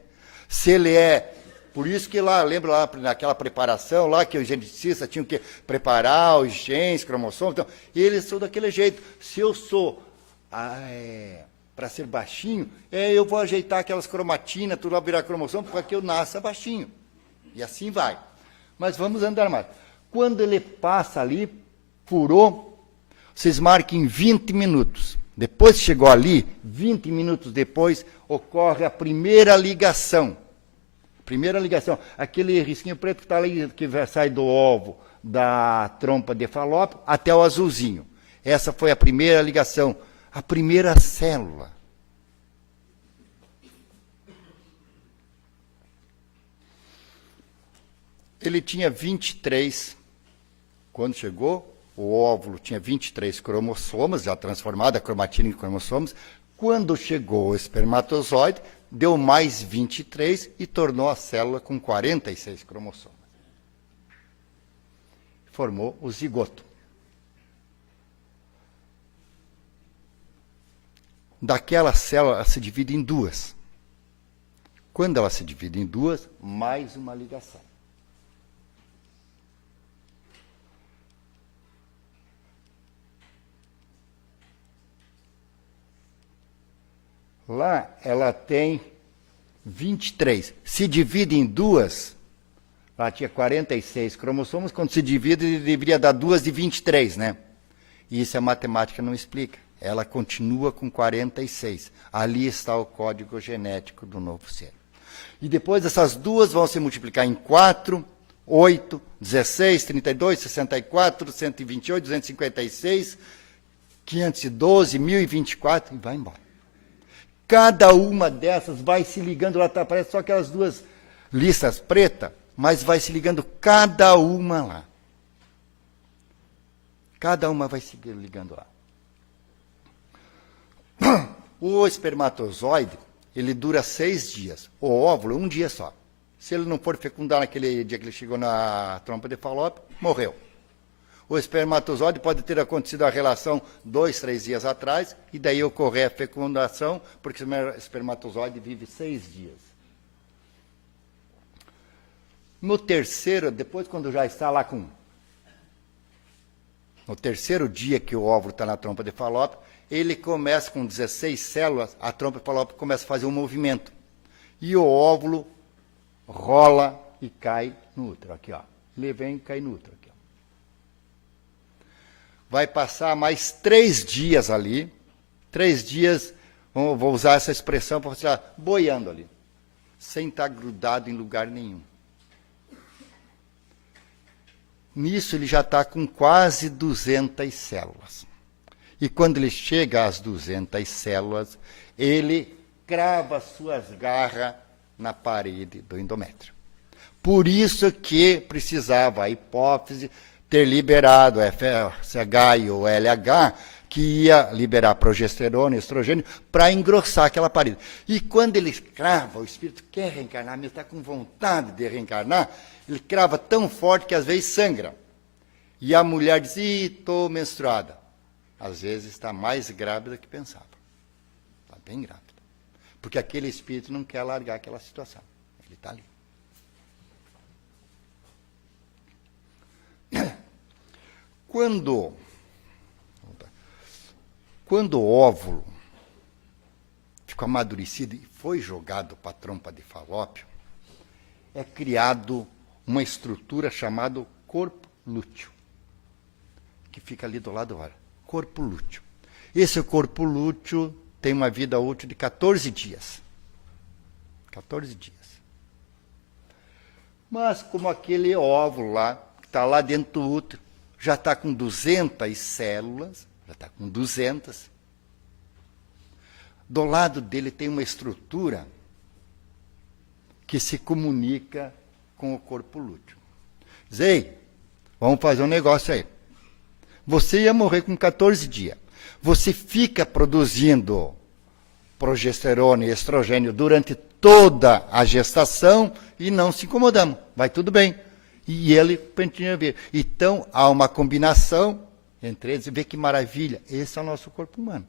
Se ele é... Por isso que lá, lembra lá naquela preparação, lá que os geneticistas tinham que preparar os genes, cromossomos, então, eles são daquele jeito. Se eu sou... para ser baixinho, eu vou ajeitar aquelas cromatinas, tudo lá virar cromossomo, para que eu nasça baixinho. E assim vai. Mas vamos andar mais. Quando ele passa ali, furou, vocês marquem 20 minutos. Depois que chegou ali, 20 minutos depois, ocorre a primeira ligação. Primeira ligação. Aquele risquinho preto que está ali, que sai do ovo da trompa de Falópio até o azulzinho. Essa foi a primeira ligação, a primeira célula. Ele tinha 23, quando chegou, o óvulo tinha 23 cromossomas, já transformada a cromatina em cromossomos. Quando chegou o espermatozoide, deu mais 23 e tornou a célula com 46 cromossomas. Formou o zigoto. Daquela célula, ela se divide em duas. Quando ela se divide em duas, mais uma ligação. Lá ela tem 23. Se divide em duas, lá tinha 46 cromossomos, quando se divide, deveria dar duas de 23, né? E isso a matemática não explica. Ela continua com 46. Ali está o código genético do novo ser. E depois essas duas vão se multiplicar em 4, 8, 16, 32, 64, 128, 256, 512, 1024 e vai embora. Cada uma dessas vai se ligando, lá aparece só aquelas duas listas pretas, mas vai se ligando cada uma lá. Cada uma vai se ligando lá. O espermatozoide, ele dura 6 dias. O óvulo, 1 dia só. Se ele não for fecundar naquele dia que ele chegou na trompa de Falópio, morreu. O espermatozoide pode ter acontecido a relação 2, 3 dias atrás, e daí ocorrer a fecundação, porque o espermatozoide vive 6 dias. No terceiro, depois quando já está lá com... No terceiro dia que o óvulo está na trompa de Falópio, ele começa com 16 células, a trompa de Falópio começa a fazer um movimento. E o óvulo rola e cai no útero. Aqui, ó. Ele vem e cai no útero. Aqui, ó. Vai passar mais 3 dias ali. 3 dias, vou usar essa expressão para você boiando ali. Sem estar grudado em lugar nenhum. Nisso ele já está com quase 200 células. E quando ele chega às 200 células, ele crava suas garras na parede do endométrio. Por isso que precisava a hipófise ter liberado o FSH e o LH, que ia liberar progesterona e estrogênio para engrossar aquela parede. E quando ele crava, o espírito quer reencarnar, ele está com vontade de reencarnar, ele crava tão forte que às vezes sangra. E a mulher diz, estou menstruada. Às vezes está mais grávida que pensava. Está bem grávida. Porque aquele espírito não quer largar aquela situação. Ele está ali. Quando o óvulo ficou amadurecido e foi jogado para a trompa de Falópio, é criado uma estrutura chamada corpo lúteo, que fica ali do lado do ar. Corpo lúteo. Esse corpo lúteo tem uma vida útil de 14 dias. 14 dias. Mas como aquele óvulo lá, que está lá dentro do útero, já está com 200 células, já está com 200, do lado dele tem uma estrutura que se comunica com o corpo lúteo. Diz, ei, vamos fazer um negócio aí. Você ia morrer com 14 dias. Você fica produzindo progesterona e estrogênio durante toda a gestação e não se incomodamos. Vai tudo bem. E ele pentinha a ver. Então, há uma combinação entre eles. Vê que maravilha. Esse é o nosso corpo humano.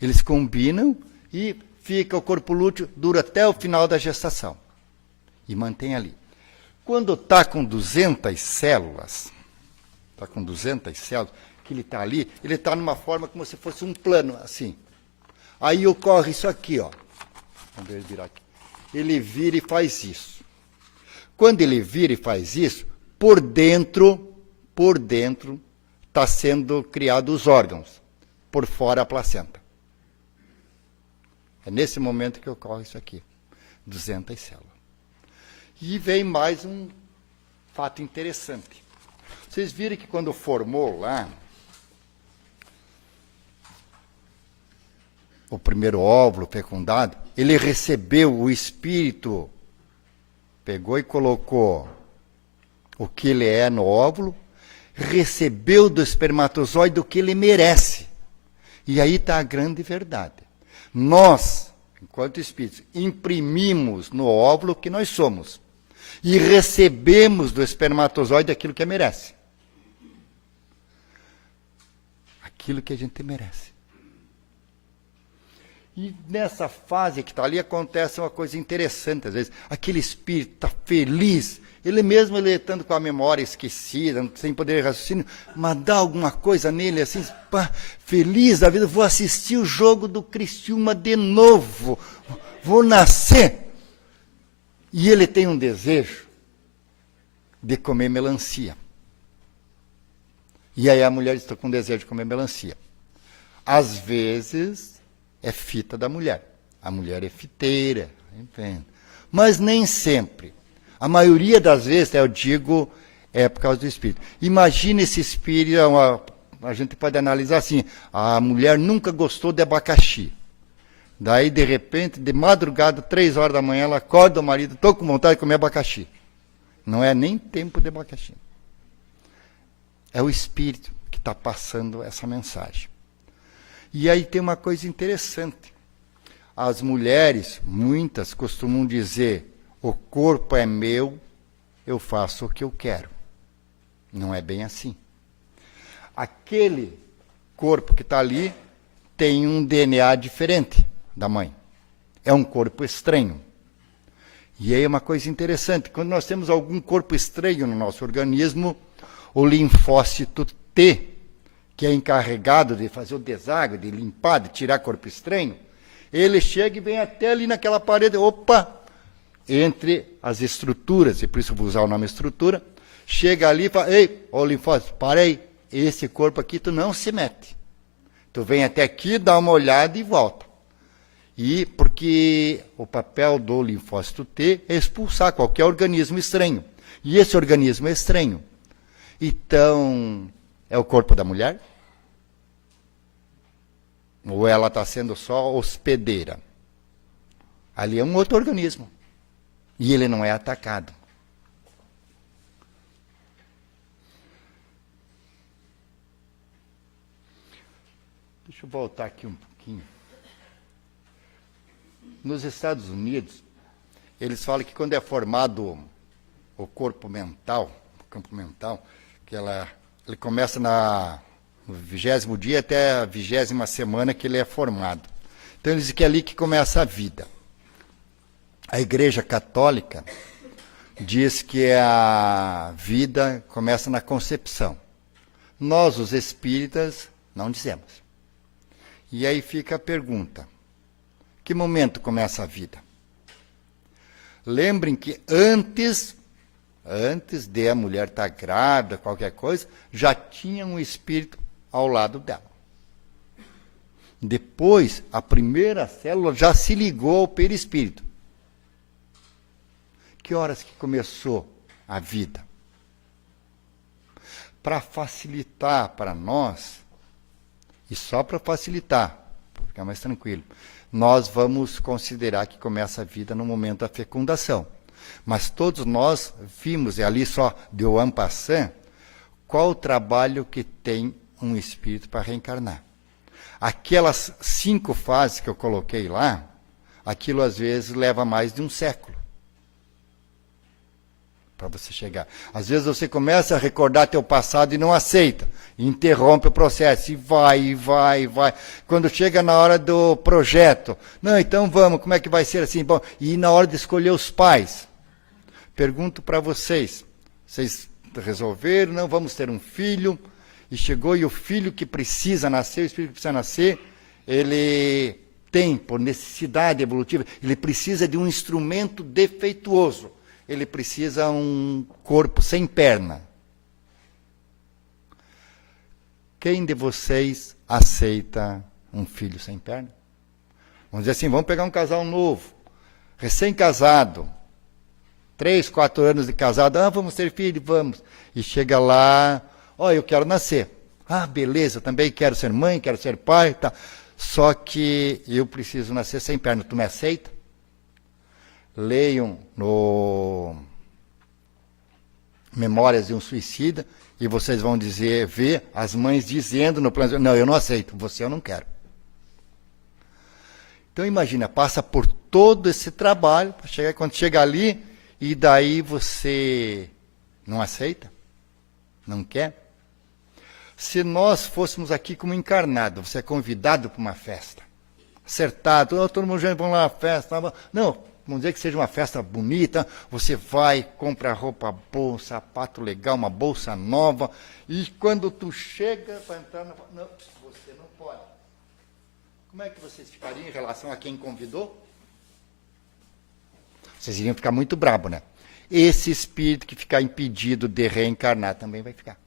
Eles combinam e fica o corpo lúteo, dura até o final da gestação. E mantém ali. Quando está com 200 células... Está com 200 células, que ele está ali, ele está numa forma como se fosse um plano, assim. Aí ocorre isso aqui, ó. Vamos ver ele virar aqui. Ele vira e faz isso. Quando ele vira e faz isso, por dentro, está sendo criados os órgãos. Por fora a placenta. É nesse momento que ocorre isso aqui. 200 células. E vem mais um fato interessante. Vocês viram que quando formou lá, o primeiro óvulo fecundado, ele recebeu o espírito, pegou e colocou o que ele é no óvulo, recebeu do espermatozoide o que ele merece. E aí está a grande verdade. Nós, enquanto espíritos, imprimimos no óvulo o que nós somos. E recebemos do espermatozoide aquilo que merece. Aquilo que a gente merece. E nessa fase que está ali, acontece uma coisa interessante, às vezes. Aquele espírito está feliz, ele mesmo estando com a memória esquecida, sem poder raciocínio, mas dá alguma coisa nele, assim, pá, feliz da vida, vou assistir o jogo do Criciúma de novo, vou nascer. E ele tem um desejo de comer melancia. E aí a mulher está com desejo de comer melancia. Às vezes é fita da mulher. A mulher é fiteira, entende? Mas nem sempre. A maioria das vezes, eu digo, é por causa do espírito. Imagina esse espírito, a gente pode analisar assim, a mulher nunca gostou de abacaxi. Daí, de repente, de madrugada, 3 horas da manhã, ela acorda o marido, estou com vontade de comer abacaxi. Não é nem tempo de abacaxi. É o espírito que está passando essa mensagem. E aí tem uma coisa interessante. As mulheres, muitas, costumam dizer, o corpo é meu, eu faço o que eu quero. Não é bem assim. Aquele corpo que está ali tem um DNA diferente da mãe. É um corpo estranho. E aí é uma coisa interessante. Quando nós temos algum corpo estranho no nosso organismo, o linfócito T, que é encarregado de fazer o deságue, de limpar, de tirar corpo estranho, ele chega e vem até ali naquela parede, opa, entre as estruturas, e por isso vou usar o nome estrutura, chega ali e fala, ei, ô linfócito, para aí, esse corpo aqui tu não se mete. Tu vem até aqui, dá uma olhada e volta. E porque o papel do linfócito T é expulsar qualquer organismo estranho. E esse organismo é estranho. Então, é o corpo da mulher? Ou ela está sendo só hospedeira? Ali é um outro organismo. E ele não é atacado. Deixa eu voltar aqui um pouquinho. Nos Estados Unidos, eles falam que quando é formado o corpo mental, o campo mental, que ele começa no 20º dia até a 20ª semana que ele é formado. Então, eles dizem que é ali que começa a vida. A Igreja Católica diz que a vida começa na concepção. Nós, os espíritas, não dizemos. E aí fica a pergunta, que momento começa a vida? Lembrem que antes de a mulher estar grávida, qualquer coisa, já tinha um espírito ao lado dela. Depois, a primeira célula já se ligou ao perispírito. Que horas que começou a vida? Para facilitar para nós, e só para facilitar, para ficar mais tranquilo, nós vamos considerar que começa a vida no momento da fecundação. Mas todos nós vimos, e ali só de en passant, qual o trabalho que tem um espírito para reencarnar. Aquelas 5 fases que eu coloquei lá, aquilo às vezes leva mais de um século para você chegar. Às vezes você começa a recordar teu passado e não aceita, interrompe o processo, e vai. Quando chega na hora do projeto, não, então vamos, como é que vai ser assim? Bom, e na hora de escolher os pais, pergunto para vocês resolveram, não, vamos ter um filho, e chegou, e o filho que precisa nascer, o espírito que precisa nascer, ele tem, por necessidade evolutiva, ele precisa de um instrumento defeituoso. Ele precisa um corpo sem perna. Quem de vocês aceita um filho sem perna? Vamos dizer assim, vamos pegar um casal novo, recém-casado. 3, 4 anos de casado, vamos ter filho, vamos. E chega lá, eu quero nascer. Beleza, também quero ser mãe, quero ser pai, tá. Só que eu preciso nascer sem perna, tu me aceita? Leiam no Memórias de um Suicida, e vocês vão ver as mães dizendo no plano, não, eu não aceito, você eu não quero. Então imagina, passa por todo esse trabalho, quando chega ali, e daí você não aceita? Não quer? Se nós fôssemos aqui como encarnado, você é convidado para uma festa, acertado, todo mundo já vão lá na festa, não, vamos dizer que seja uma festa bonita, você vai, compra roupa boa, um sapato legal, uma bolsa nova, e quando tu chega para entrar, não, você não pode. Como é que vocês ficariam em relação a quem convidou? Vocês iriam ficar muito brabo, né? Esse espírito que ficar impedido de reencarnar também vai ficar.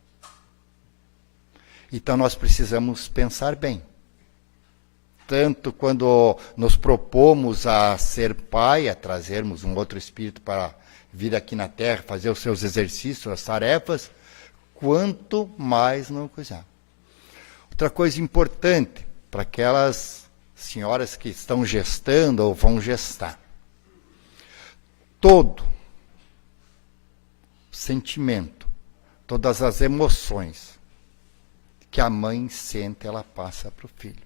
Então nós precisamos pensar bem. Tanto quando nos propomos a ser pai, a trazermos um outro espírito para vir aqui na Terra, fazer os seus exercícios, as tarefas, quanto mais não coisar. Outra coisa importante para aquelas senhoras que estão gestando ou vão gestar. Todo sentimento, todas as emoções que a mãe sente, ela passa para o filho.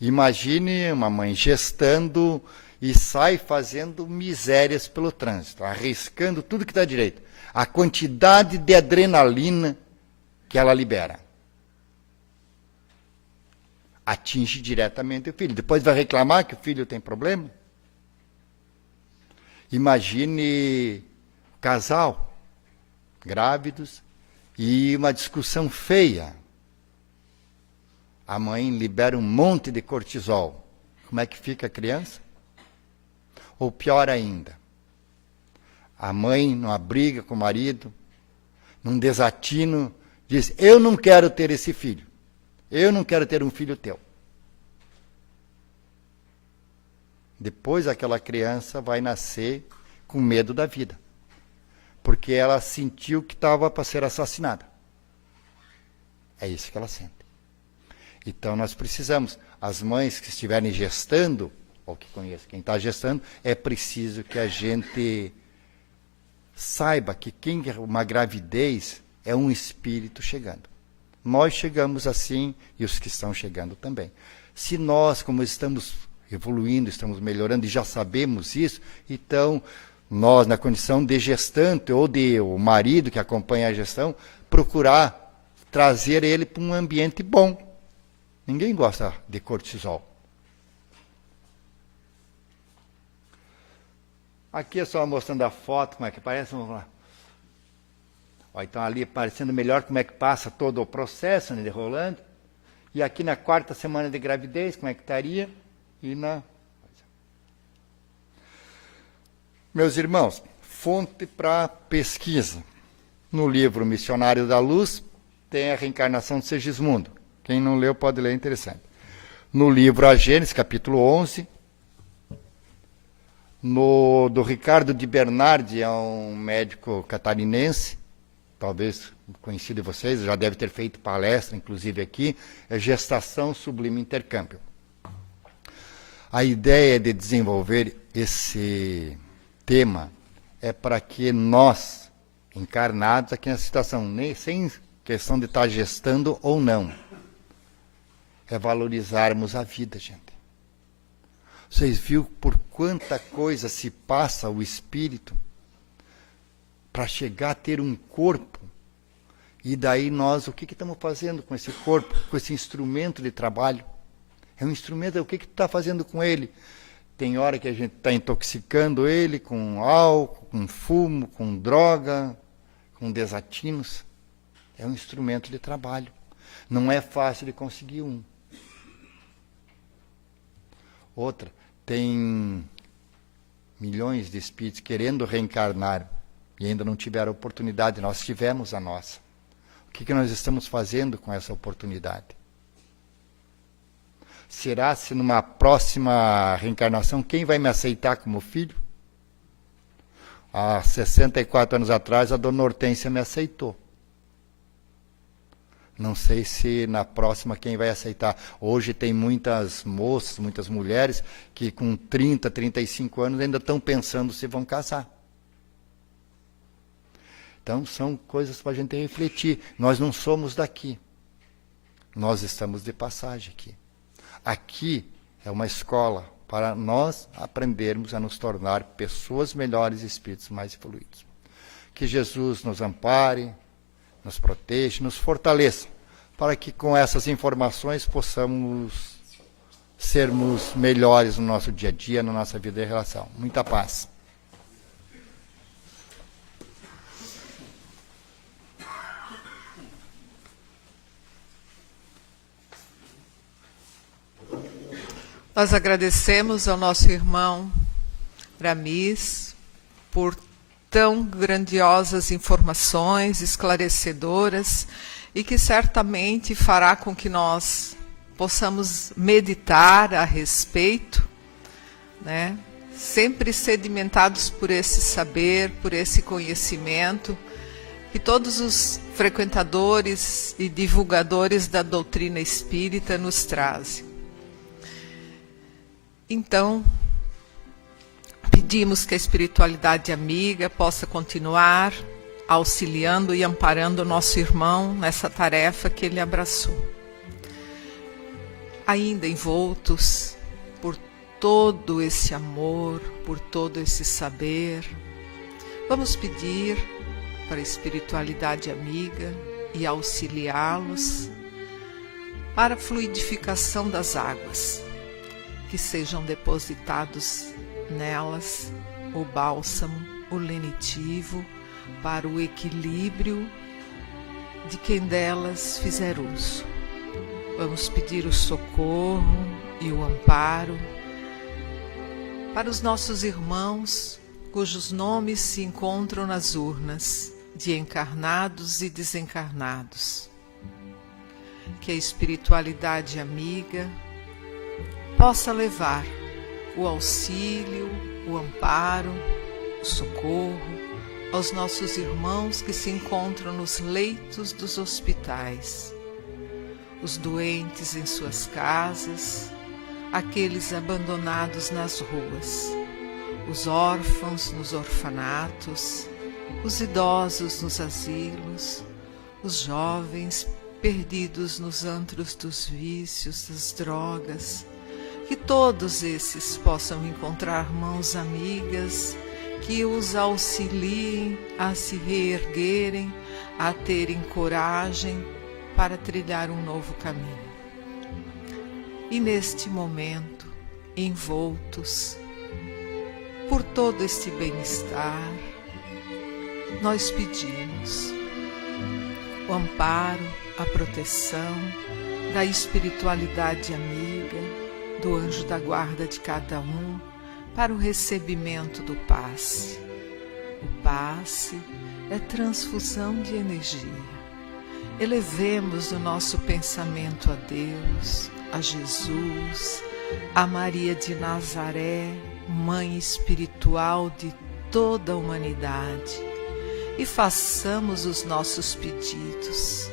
Imagine uma mãe gestando e sai fazendo misérias pelo trânsito, arriscando tudo que dá direito. A quantidade de adrenalina que ela libera atinge diretamente o filho. Depois vai reclamar que o filho tem problema? Imagine casal, grávidos, e uma discussão feia. A mãe libera um monte de cortisol. Como é que fica a criança? Ou pior ainda, a mãe, numa briga com o marido, num desatino, diz, eu não quero ter esse filho. Eu não quero ter um filho teu. Depois aquela criança vai nascer com medo da vida. Porque ela sentiu que estava para ser assassinada. É isso que ela sente. Então nós precisamos, as mães que estiverem gestando, ou que conheçam quem está gestando, é preciso que a gente saiba que uma gravidez é um espírito chegando. Nós chegamos assim e os que estão chegando também. Se nós, como estamos evoluindo, estamos melhorando e já sabemos isso, então nós, na condição de gestante ou de o marido que acompanha a gestão, procurar trazer ele para um ambiente bom. Ninguém gosta de cortisol. Aqui é só mostrando a foto, como é que parece. Vamos lá. Então ali aparecendo melhor como é que passa todo o processo, né, de rolando. E aqui na 4ª semana de gravidez, como é que estaria? E Meus irmãos, fonte para pesquisa. No livro Missionário da Luz, tem a reencarnação de Segismundo. Quem não leu pode ler, é interessante. No livro A Gênesis, capítulo 11, do Ricardo de Bernardi, é um médico catarinense, talvez conhecido de vocês, já deve ter feito palestra, inclusive aqui, é Gestação Sublime Intercâmbio. A ideia de desenvolver esse tema é para que nós, encarnados aqui na situação, nem sem questão de estar gestando ou não, é valorizarmos a vida, gente. Vocês viram por quanta coisa se passa o espírito para chegar a ter um corpo? E daí nós, o que estamos fazendo com esse corpo, com esse instrumento de trabalho? É um instrumento, o que tu está fazendo com ele? Tem hora que a gente está intoxicando ele com álcool, com fumo, com droga, com desatinos. É um instrumento de trabalho. Não é fácil de conseguir um. Outra, tem milhões de espíritos querendo reencarnar e ainda não tiveram oportunidade. Nós tivemos a nossa. O que nós estamos fazendo com essa oportunidade? Será se numa próxima reencarnação, quem vai me aceitar como filho? Há 64 anos atrás, a dona Hortência me aceitou. Não sei se na próxima quem vai aceitar. Hoje tem muitas moças, muitas mulheres que com 30, 35 anos ainda estão pensando se vão casar. Então são coisas para a gente refletir. Nós não somos daqui. Nós estamos de passagem aqui. Aqui é uma escola para nós aprendermos a nos tornar pessoas melhores e espíritos mais evoluídos. Que Jesus nos ampare, nos proteja, nos fortaleça, para que com essas informações possamos sermos melhores no nosso dia a dia, na nossa vida e relação. Muita paz. Nós agradecemos ao nosso irmão Ramis por tão grandiosas informações esclarecedoras e que certamente fará com que nós possamos meditar a respeito, né? Sempre sedimentados por esse saber, por esse conhecimento que todos os frequentadores e divulgadores da doutrina espírita nos trazem. Então, pedimos que a espiritualidade amiga possa continuar auxiliando e amparando o nosso irmão nessa tarefa que ele abraçou. Ainda envoltos por todo esse amor, por todo esse saber, vamos pedir para a espiritualidade amiga e auxiliá-los para a fluidificação das águas, que sejam depositados nelas o bálsamo, o lenitivo, para o equilíbrio de quem delas fizer uso. Vamos pedir o socorro e o amparo para os nossos irmãos cujos nomes se encontram nas urnas de encarnados e desencarnados. Que a espiritualidade amiga possa levar o auxílio, o amparo, o socorro aos nossos irmãos que se encontram nos leitos dos hospitais, os doentes em suas casas, aqueles abandonados nas ruas, os órfãos nos orfanatos, os idosos nos asilos, os jovens perdidos nos antros dos vícios, das drogas. Que todos esses possam encontrar mãos amigas que os auxiliem a se reerguerem, a terem coragem para trilhar um novo caminho. E neste momento, envoltos por todo este bem-estar, nós pedimos o amparo, a proteção da espiritualidade amiga, do anjo da guarda de cada um, para o recebimento do passe. O passe é transfusão de energia. Elevemos o nosso pensamento a Deus, a Jesus, a Maria de Nazaré, Mãe espiritual de toda a humanidade, e façamos os nossos pedidos.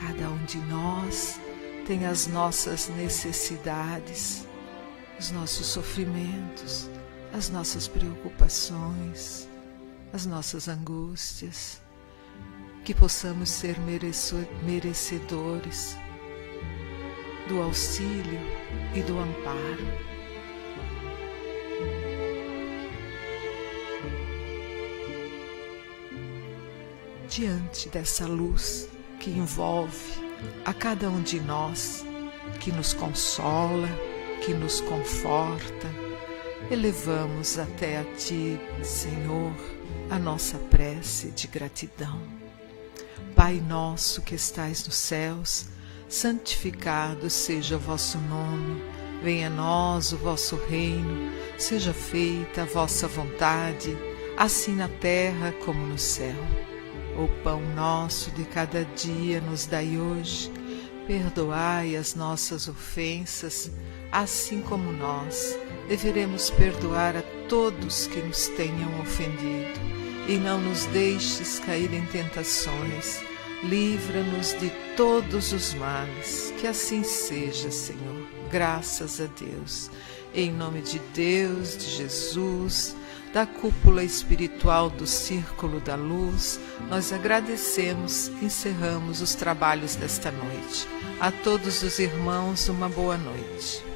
Cada um de nós tem as nossas necessidades, os nossos sofrimentos, as nossas preocupações, as nossas angústias, que possamos ser merecedores do auxílio e do amparo. Diante dessa luz que envolve a cada um de nós, que nos consola, que nos conforta, elevamos até a Ti, Senhor, a nossa prece de gratidão. Pai nosso que estais nos céus, santificado seja o vosso nome, venha a nós o vosso reino, seja feita a vossa vontade, assim na terra como no céu. O pão nosso de cada dia nos dai hoje, perdoai as nossas ofensas, assim como nós deveremos perdoar a todos que nos tenham ofendido, e não nos deixes cair em tentações. Livra-nos de todos os males, que assim seja, Senhor. Graças a Deus. Em nome de Deus, de Jesus, da cúpula espiritual do Círculo da Luz, nós agradecemos e encerramos os trabalhos desta noite. A todos os irmãos, uma boa noite.